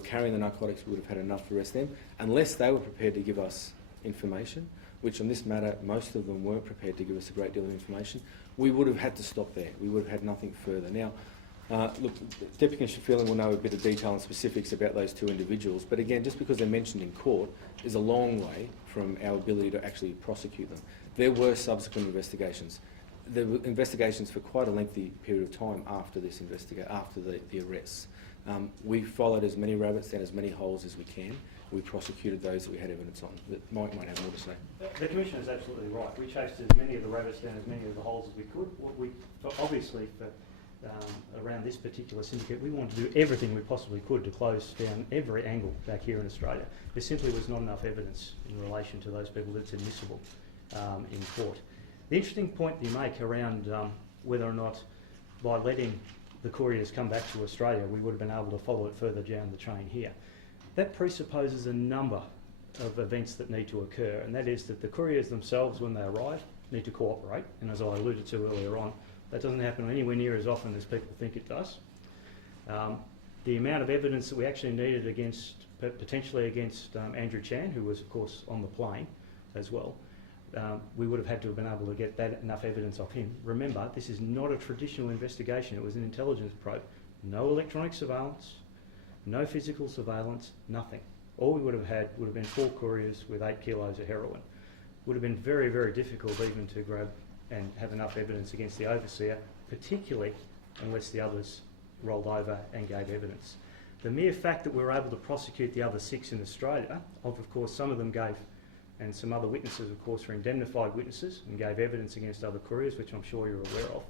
carrying the narcotics. We would have had enough to arrest them, unless they were prepared to give us information, which on this matter most of them weren't prepared to give us a great deal of information. We would have had to stop there. We would have had nothing further. Now, look, Deputy Commissioner Phelan will know a bit of detail and specifics about those 2 individuals, but again, just because they're mentioned in court is a long way from our ability to actually prosecute them. There were subsequent investigations. There were investigations for quite a lengthy period of time after this after the arrests. We followed as many rabbits down as many holes as we can. We prosecuted those that we had evidence on. Mike might have more to say. The Commissioner is absolutely right. We chased as many of the rabbits down as many of the holes as we could. Obviously, around this particular syndicate, we wanted to do everything we possibly could to close down every angle back here in Australia. There simply was not enough evidence in relation to those people that's admissible in court. The interesting point you make around whether or not by letting the couriers come back to Australia we would have been able to follow it further down the chain here. That presupposes a number of events that need to occur, and that is that the couriers themselves, when they arrive, need to cooperate, and as I alluded to earlier on, that doesn't happen anywhere near as often as people think it does. The amount of evidence that we actually needed against potentially against Andrew Chan, who was, of course, on the plane as well. We would have had to have been able to get enough evidence of him. Remember, this is not a traditional investigation. It was an intelligence probe. No electronic surveillance, no physical surveillance, nothing. All we would have had would have been 4 couriers with 8 kilos of heroin. Would have been very, very difficult even to grab and have enough evidence against the overseer, particularly unless the others rolled over and gave evidence. The mere fact that we were able to prosecute the other 6 in Australia, of course some of them gave, and some other witnesses of course were indemnified witnesses and gave evidence against other couriers, which I'm sure you're aware of.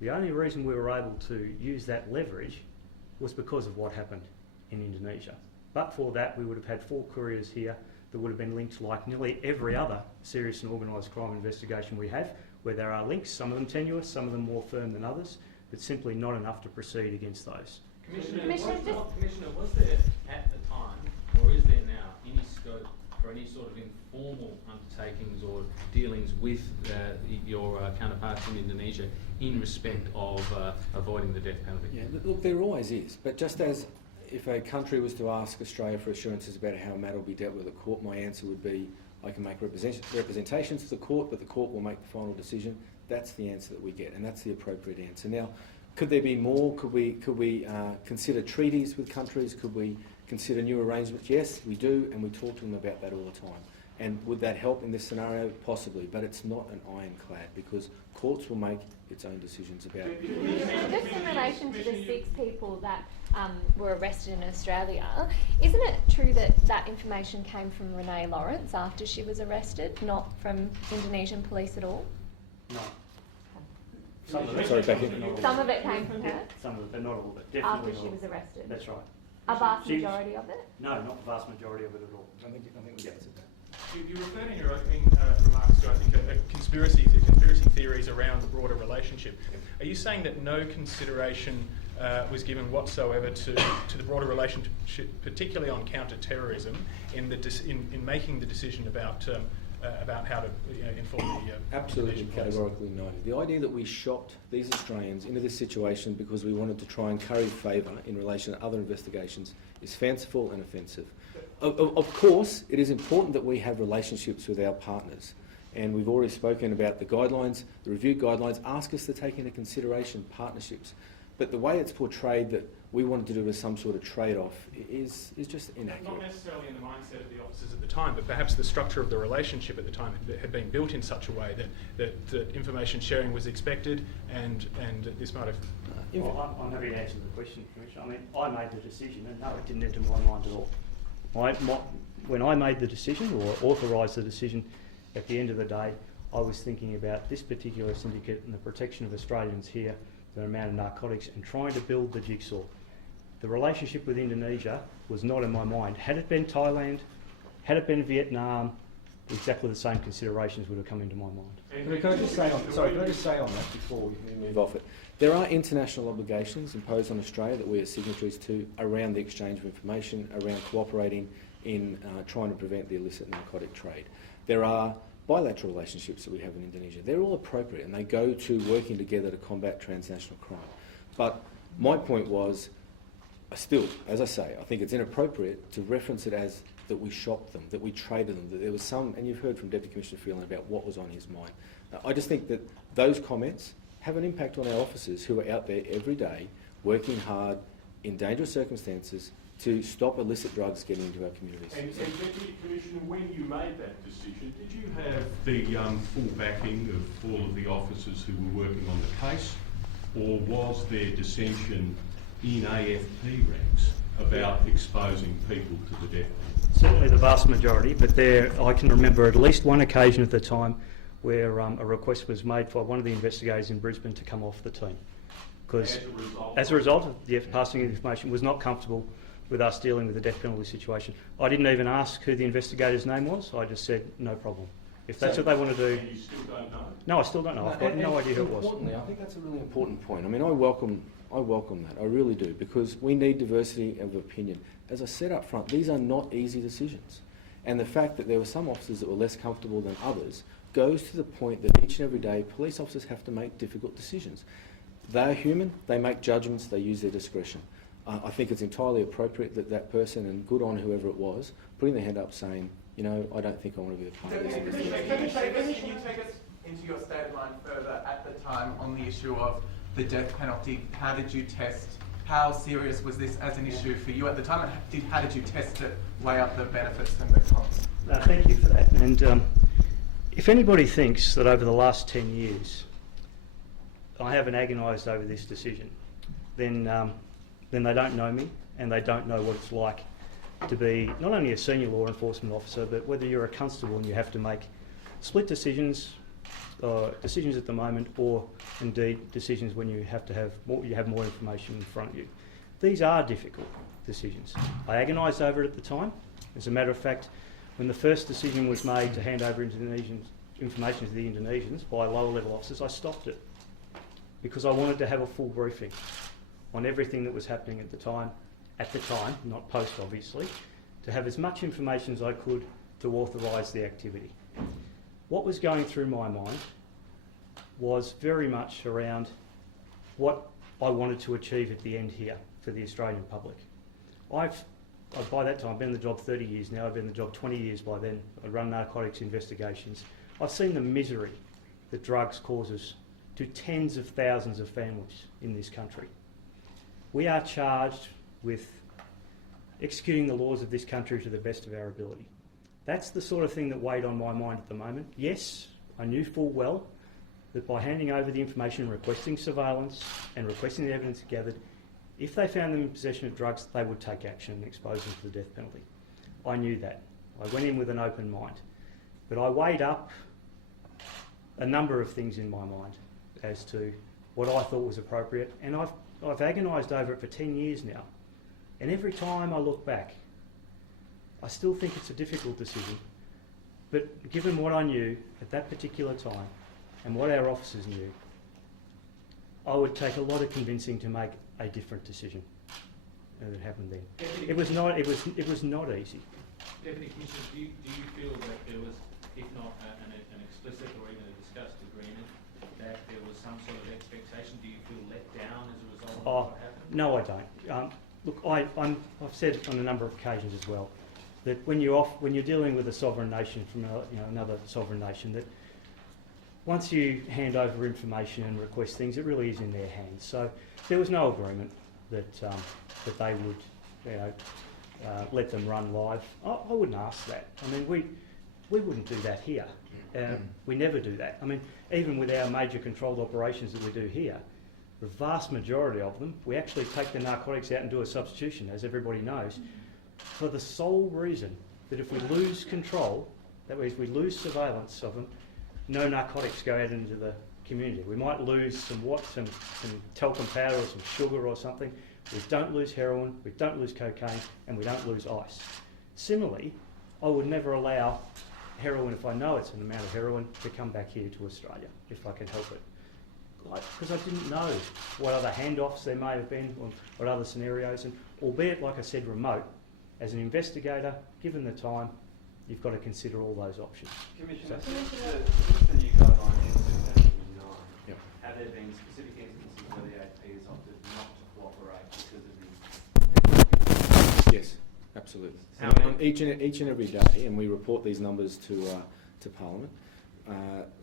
The only reason we were able to use that leverage was because of what happened in Indonesia. But for that, we would have had 4 couriers here that would have been linked like nearly every other serious and organised crime investigation we have, where there are links, some of them tenuous, some of them more firm than others, but simply not enough to proceed against those. Commissioner, was there at the time, or is there now, any scope for any sort of informal undertakings or dealings with your counterparts in Indonesia in respect of avoiding the death penalty? Yeah, look, there always is. But just as if a country was to ask Australia for assurances about how a matter will be dealt with at court, my answer would be, I can make representations to the court, but the court will make the final decision. That's the answer that we get, and that's the appropriate answer. Now, could there be more? Could we consider treaties with countries? Could we consider new arrangements? Yes, we do, and we talk to them about that all the time. And would that help in this scenario? Possibly, but it's not an ironclad because courts will make its own decisions about it. Just in relation to the 6 people that were arrested in Australia, isn't it true that that information came from Renee Lawrence after she was arrested, not from Indonesian police at all? No. Some of it, sorry, Becky. Some of it came from her? Some of it, but not all of it. Definitely After she was arrested? That's right. A vast majority of it? No, not the vast majority of it at all. I think we answered that. You referred in your opening remarks to, I think, conspiracy theories around the broader relationship. Are you saying that no consideration was given whatsoever to the broader relationship, particularly on counter-terrorism, in making the decision about how to inform the Absolutely, categorically no. The idea that we shopped these Australians into this situation because we wanted to try and curry favour in relation to other investigations is fanciful and offensive. Of course, it is important that we have relationships with our partners, and we've already spoken about the guidelines, the review guidelines ask us to take into consideration partnerships. But the way it's portrayed that we wanted to do with some sort of trade-off is just inaccurate. Not necessarily in the mindset of the officers at the time, but perhaps the structure of the relationship at the time had been built in such a way that information sharing was expected, and this might have... Well, I'm happy to answer the question, Commissioner. I mean, I made the decision, and no, it didn't enter my mind at all. When I made the decision, or authorised the decision, at the end of the day, I was thinking about this particular syndicate and the protection of Australians here, the amount of narcotics, and trying to build the jigsaw. The relationship with Indonesia was not in my mind. Had it been Thailand, had it been Vietnam, exactly the same considerations would have come into my mind. Can I just say on that before we move off it? There are international obligations imposed on Australia that we are signatories to around the exchange of information, around cooperating in trying to prevent the illicit narcotic trade. There are bilateral relationships that we have in Indonesia. They're all appropriate and they go to working together to combat transnational crime. But my point was, still, as I say, I think it's inappropriate to reference it as that we shopped them, that we traded them, that there was some, and you've heard from Deputy Commissioner Phelan about what was on his mind. I just think that those comments have an impact on our officers who are out there every day working hard in dangerous circumstances to stop illicit drugs getting into our communities. And Deputy Commissioner, when you made that decision, did you have the full backing of all of the officers who were working on the case, or was there dissension in AFP ranks about exposing people to the death penalty? Certainly the vast majority, but I can remember at least one occasion at the time where a request was made for one of the investigators in Brisbane to come off the team. Because as a result of the passing of information, was not comfortable with us dealing with the death penalty situation. I didn't even ask who the investigator's name was. I just said, no problem. If that's what they want to do... And you still don't know? No, I still don't know. I've got no idea who it was. Importantly, I think that's a really important point. I mean, I welcome that. I really do, because we need diversity of opinion. As I said up front, these are not easy decisions. And the fact that there were some officers that were less comfortable than others goes to the point that each and every day police officers have to make difficult decisions. They are human, they make judgments, they use their discretion. I think it's entirely appropriate that that person, and good on whoever it was, putting their hand up saying, you know, I don't think I want to be a part of this. Can you take us into your state of mind further at the time on the issue of the death penalty? How did you test? How serious was this as an issue for you at the time? And how did you test it, weigh up the benefits and the cons? Thank you for that. And if anybody thinks that over the last 10 years I haven't agonised over this decision, then they don't know me and they don't know what it's like to be not only a senior law enforcement officer, but whether you're a constable and you have to make split decisions, decisions at the moment, or indeed decisions when you have more information in front of you. These are difficult decisions. I agonised over it at the time. As a matter of fact, when the first decision was made to hand over information to the Indonesians by lower level officers, I stopped it because I wanted to have a full briefing on everything that was happening at the time, not post obviously, to have as much information as I could to authorise the activity. What was going through my mind was very much around what I wanted to achieve at the end here for the Australian public. I've by that time, I've been in the job 30 years now, I've been in the job 20 years by then, I run narcotics investigations. I've seen the misery that drugs causes to tens of thousands of families in this country. We are charged with executing the laws of this country to the best of our ability. That's the sort of thing that weighed on my mind at the moment. Yes, I knew full well that by handing over the information, requesting surveillance and requesting the evidence gathered, if they found them in possession of drugs, they would take action and expose them to the death penalty. I knew that. I went in with an open mind. But I weighed up a number of things in my mind as to what I thought was appropriate, and I've agonised over it for 10 years now. And every time I look back, I still think it's a difficult decision. But given what I knew at that particular time and what our officers knew, I would take a lot of convincing to make a different decision than it happened then. It was not easy. Deputy Commissioner, do you feel that there was, if not an explicit or even a discussed agreement, that there was some sort of expectation? Do you feel let down as a result of what happened? No, I don't. Look, I've said on a number of occasions as well that when you're dealing with a sovereign nation from another sovereign nation, that once you hand over information and request things, it really is in their hands. So there was no agreement that they would, let them run live. I wouldn't ask that. I mean, we wouldn't do that here. We never do that. I mean, even with our major controlled operations that we do here, the vast majority of them, we actually take the narcotics out and do a substitution, as everybody knows, for the sole reason that if we lose control, that means we lose surveillance of them, no narcotics go out into the community. We might lose some talcum powder or some sugar or something. We don't lose heroin, we don't lose cocaine, and we don't lose ice. Similarly, I would never allow heroin, if I know it's an amount of heroin, to come back here to Australia, if I can help it. Because I didn't know what other handoffs there may have been, or what other scenarios, and albeit, like I said, remote, as an investigator, given the time, you've got to consider all those options. Commissioner, since the new guideline in 2009, Yep. have there been specific instances where the AFP has opted not to cooperate because of the... Yes, absolutely. How And many? each and every day, and we report these numbers to Parliament,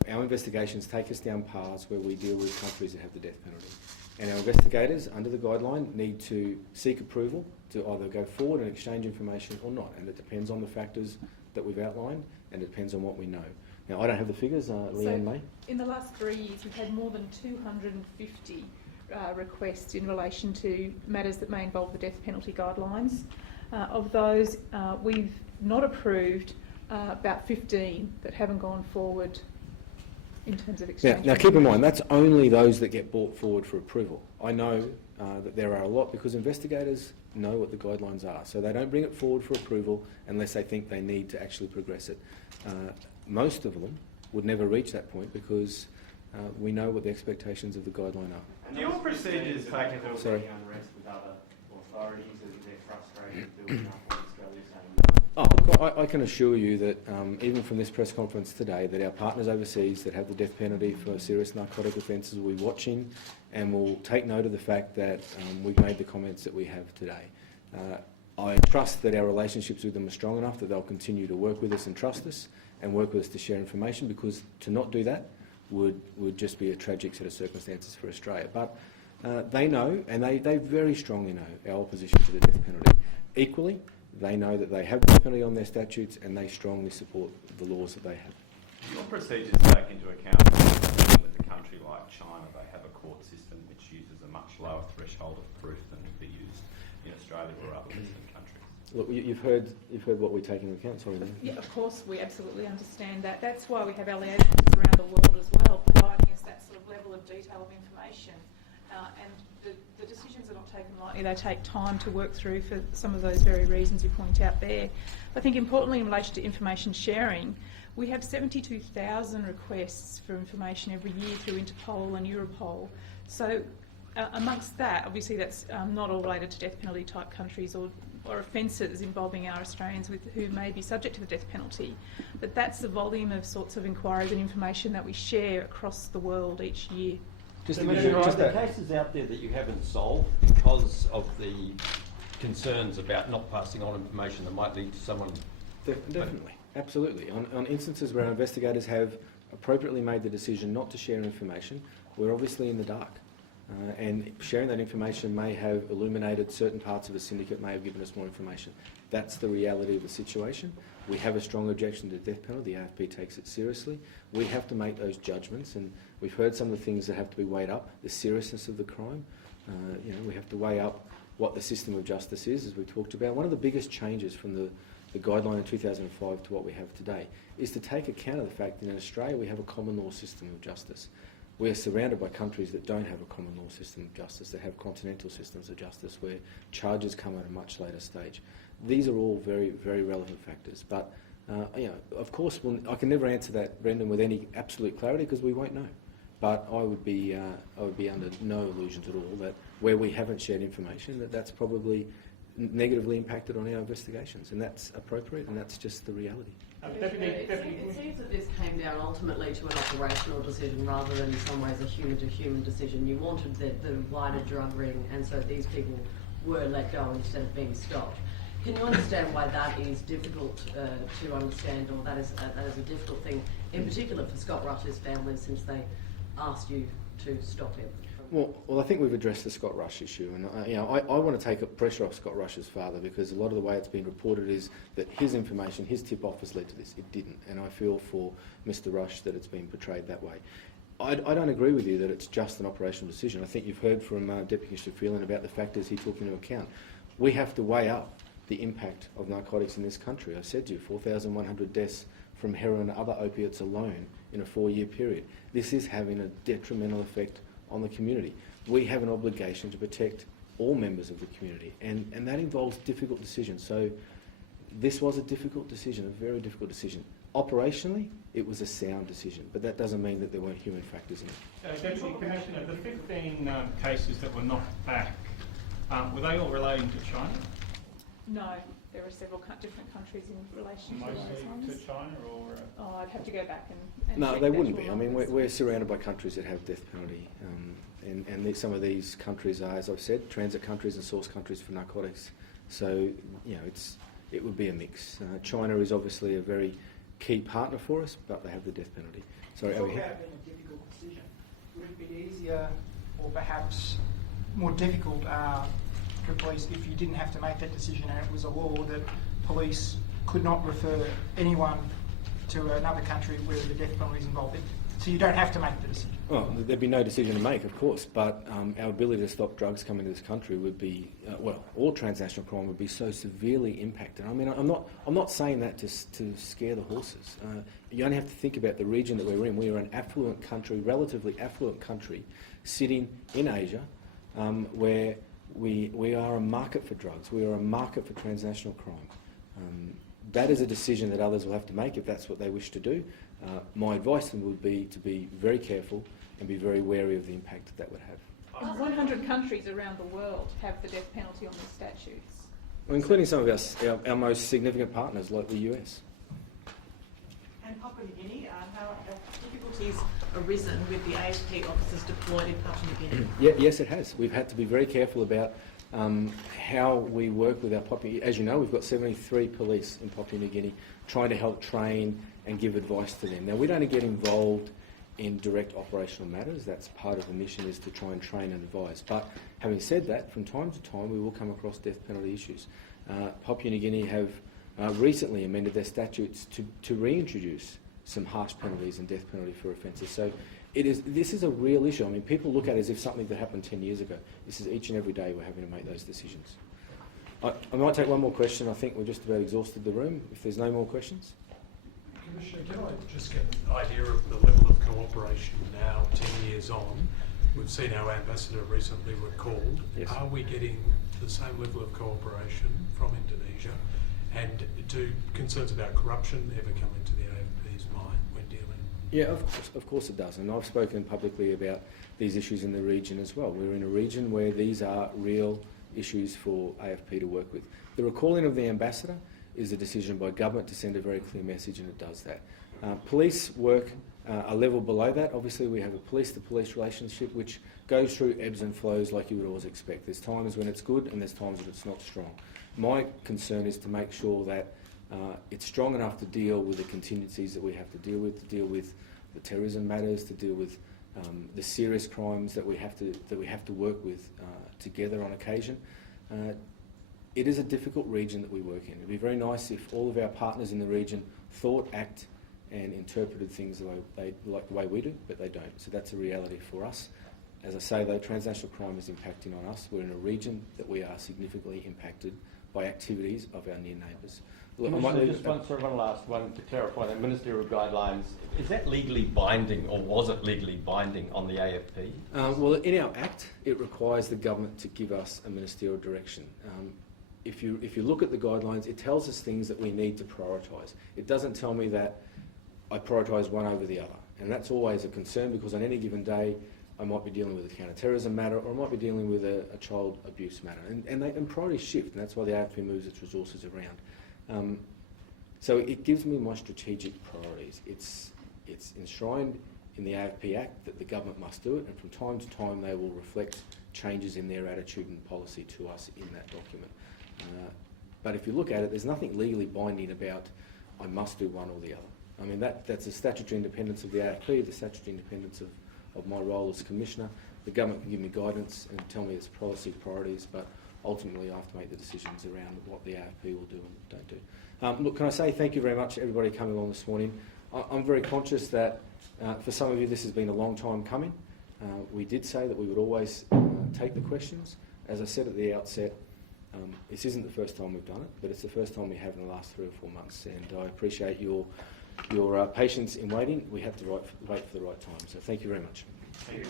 our investigations take us down paths where we deal with countries that have the death penalty. And our investigators, under the guideline, need to seek approval to either go forward and exchange information or not. And it depends on the factors that we've outlined, and it depends on what we know. Now, I don't have the figures, Leanne may. In the last 3 years, we've had more than 250 requests in relation to matters that may involve the death penalty guidelines. Of those, we've not approved about 15 that haven't gone forward in terms of exchange. Now keep in mind, that's only those that get brought forward for approval. I know that there are a lot because investigators know what the guidelines are, so they don't bring it forward for approval unless they think they need to actually progress it. Most of them would never reach that point because we know what the expectations of the guideline are. Do your procedures take into Sorry. unrest with other authorities as their frustration doing nothing, Australia saying no? Oh, I can assure you that even from this press conference today, that our partners overseas that have the death penalty for serious narcotic offences will be watching and will take note of the fact that we've made the comments that we have today. I trust that our relationships with them are strong enough that they'll continue to work with us and trust us and work with us to share information, because to not do that would just be a tragic set of circumstances for Australia. But they know, and they very strongly know, our opposition to the death penalty. Equally, they know that they have the death penalty on their statutes and they strongly support the laws that they have. Your procedures take into account that with a country like China, they have a court system which uses a much lower threshold of proof than would be used in Australia or other Western countries. Look, you've heard what we take into account. Sorry, Leanne. Yeah, of course, we absolutely understand that. That's why we have our liaisons around the world as well, providing us that sort of level of detail of information. And the decisions are not taken lightly. They take time to work through for some of those very reasons you point out there. I think importantly in relation to information sharing, we have 72,000 requests for information every year through Interpol and Europol. So amongst that, obviously that's not all related to death penalty type countries or offences involving our Australians who may be subject to the death penalty. But that's the volume of sorts of inquiries and information that we share across the world each year. Are there cases out there that you haven't solved because of the concerns about not passing on information that might lead to someone? Definitely, absolutely. On instances where our investigators have appropriately made the decision not to share information, we're obviously in the dark. And sharing that information may have illuminated certain parts of a syndicate, may have given us more information. That's the reality of the situation. We have a strong objection to the death penalty. The AFP takes it seriously. We have to make those judgments, and we've heard some of the things that have to be weighed up. The seriousness of the crime. We have to weigh up what the system of justice is, as we talked about. One of the biggest changes from the guideline in 2005 to what we have today is to take account of the fact that in Australia we have a common law system of justice. We are surrounded by countries that don't have a common law system of justice, that have continental systems of justice where charges come at a much later stage. These are all very, very relevant factors. But, of course, I can never answer that, Brendan, with any absolute clarity because we won't know. But I would be under no illusions at all that where we haven't shared information, that's probably negatively impacted on our investigations, and that's appropriate, and that's just the reality. It seems that this came down ultimately to an operational decision rather than in some ways a human-to-human decision. You wanted the wider drug ring, and so these people were let go instead of being stopped. Can you understand why that is difficult to understand, or that is a difficult thing, in particular for Scott Rush's family, since they asked you to stop him? Well, I think we've addressed the Scott Rush issue, and I want to take pressure off Scott Rush's father, because a lot of the way it's been reported is that his information, his tip-off has led to this. It didn't, and I feel for Mr. Rush that it's been portrayed that way. I don't agree with you that it's just an operational decision. I think you've heard from Deputy Commissioner Phelan about the factors he took into account. We have to weigh up the impact of narcotics in this country. I said to you, 4,100 deaths from heroin and other opiates alone in a 4-year period. This is having a detrimental effect on the community. We have an obligation to protect all members of the community, and that involves difficult decisions. So this was a difficult decision, a very difficult decision. Operationally, it was a sound decision, but that doesn't mean that there weren't human factors in it. Deputy Commissioner, the 15 cases that were knocked back, were they all relating to China? No, there are several different countries in relation to those ones. Mostly to China, or...? Oh, I'd have to go back and no, check they the wouldn't actual be. I mean, numbers. we're surrounded by countries that have death penalty, and some of these countries are, as I've said, transit countries and source countries for narcotics. So, it would be a mix. China is obviously a very key partner for us, but they have the death penalty. Sorry, over here. Talk about being a difficult decision. Would it be easier, or perhaps more difficult, for police if you didn't have to make that decision and it was a law that police could not refer anyone to another country where the death penalty is involved? So you don't have to make the decision. Well, there'd be no decision to make, of course, but our ability to stop drugs coming to this country would be, all transnational crime would be so severely impacted. I mean, I'm not saying that to scare the horses. You only have to think about the region that we're in. We are an affluent country, relatively affluent country, sitting in Asia, where we are a market for drugs. We are a market for transnational crime. That is a decision that others will have to make if that's what they wish to do. My advice to them would be to be very careful and be very wary of the impact that would have. 100 countries around the world have the death penalty on their statutes. including some of our most significant partners like the US. And Papua New Guinea, how have difficulties arisen with the AFP officers deployed in Papua New Guinea? Yes, it has. We've had to be very careful about how we work with our Papua. As you know, we've got 73 police in Papua New Guinea trying to help train and give advice to them. Now, we don't get involved in direct operational matters. That's part of the mission, is to try and train and advise. But having said that, from time to time we will come across death penalty issues. Papua New Guinea have recently amended their statutes to reintroduce some harsh penalties and death penalty for offences. So this is a real issue. I mean, people look at it as if something that happened 10 years ago. This is each and every day we're having to make those decisions. I might take one more question. I think we're just about exhausted the room. If there's no more questions. Commissioner, can I just get an idea of the level of cooperation now, 10 years on? We've seen our ambassador recently recalled. Yes. Are we getting the same level of cooperation from Indonesia? And do concerns about corruption ever come into the AFP's mind when dealing? Yeah, of course it does. And I've spoken publicly about these issues in the region as well. We're in a region where these are real issues for AFP to work with. The recalling of the ambassador is a decision by government to send a very clear message, and it does that. Police work a level below that. Obviously, we have a police-to-police relationship which goes through ebbs and flows like you would always expect. There's times when it's good and there's times when it's not strong. My concern is to make sure that it's strong enough to deal with the contingencies that we have to deal with the terrorism matters, to deal with the serious crimes that we have to work with together on occasion. It is a difficult region that we work in. It would be very nice if all of our partners in the region thought, act and interpreted things like the way we do, but they don't. So that's a reality for us. As I say, though, transnational crime is impacting on us. We're in a region that we are significantly impacted by activities of our near neighbours. Just one last one to clarify, the ministerial guidelines, is that legally binding, or was it legally binding on the AFP? Well, in our Act, it requires the government to give us a ministerial direction. If you look at the guidelines, it tells us things that we need to prioritise. It doesn't tell me that I prioritise one over the other, and that's always a concern, because on any given day I might be dealing with a counter-terrorism matter, or I might be dealing with a child abuse matter, and priorities shift, and that's why the AFP moves its resources around. So it gives me my strategic priorities. It's enshrined in the AFP Act that the government must do it, and from time to time they will reflect changes in their attitude and policy to us in that document. But if you look at it, there's nothing legally binding about I must do one or the other. I mean, that's the statutory independence of the AFP, the statutory independence of my role as Commissioner. The government can give me guidance and tell me its policy priorities, but ultimately I have to make the decisions around what the AFP will do and don't do. Look, can I say thank you very much to everybody coming along this morning. I'm very conscious that for some of you this has been a long time coming. We did say that we would always take the questions. As I said at the outset, this isn't the first time we've done it, but it's the first time we have in the last 3 or 4 months, and I appreciate your patience in waiting. We have to wait for the right time, so thank you very much. Thank you.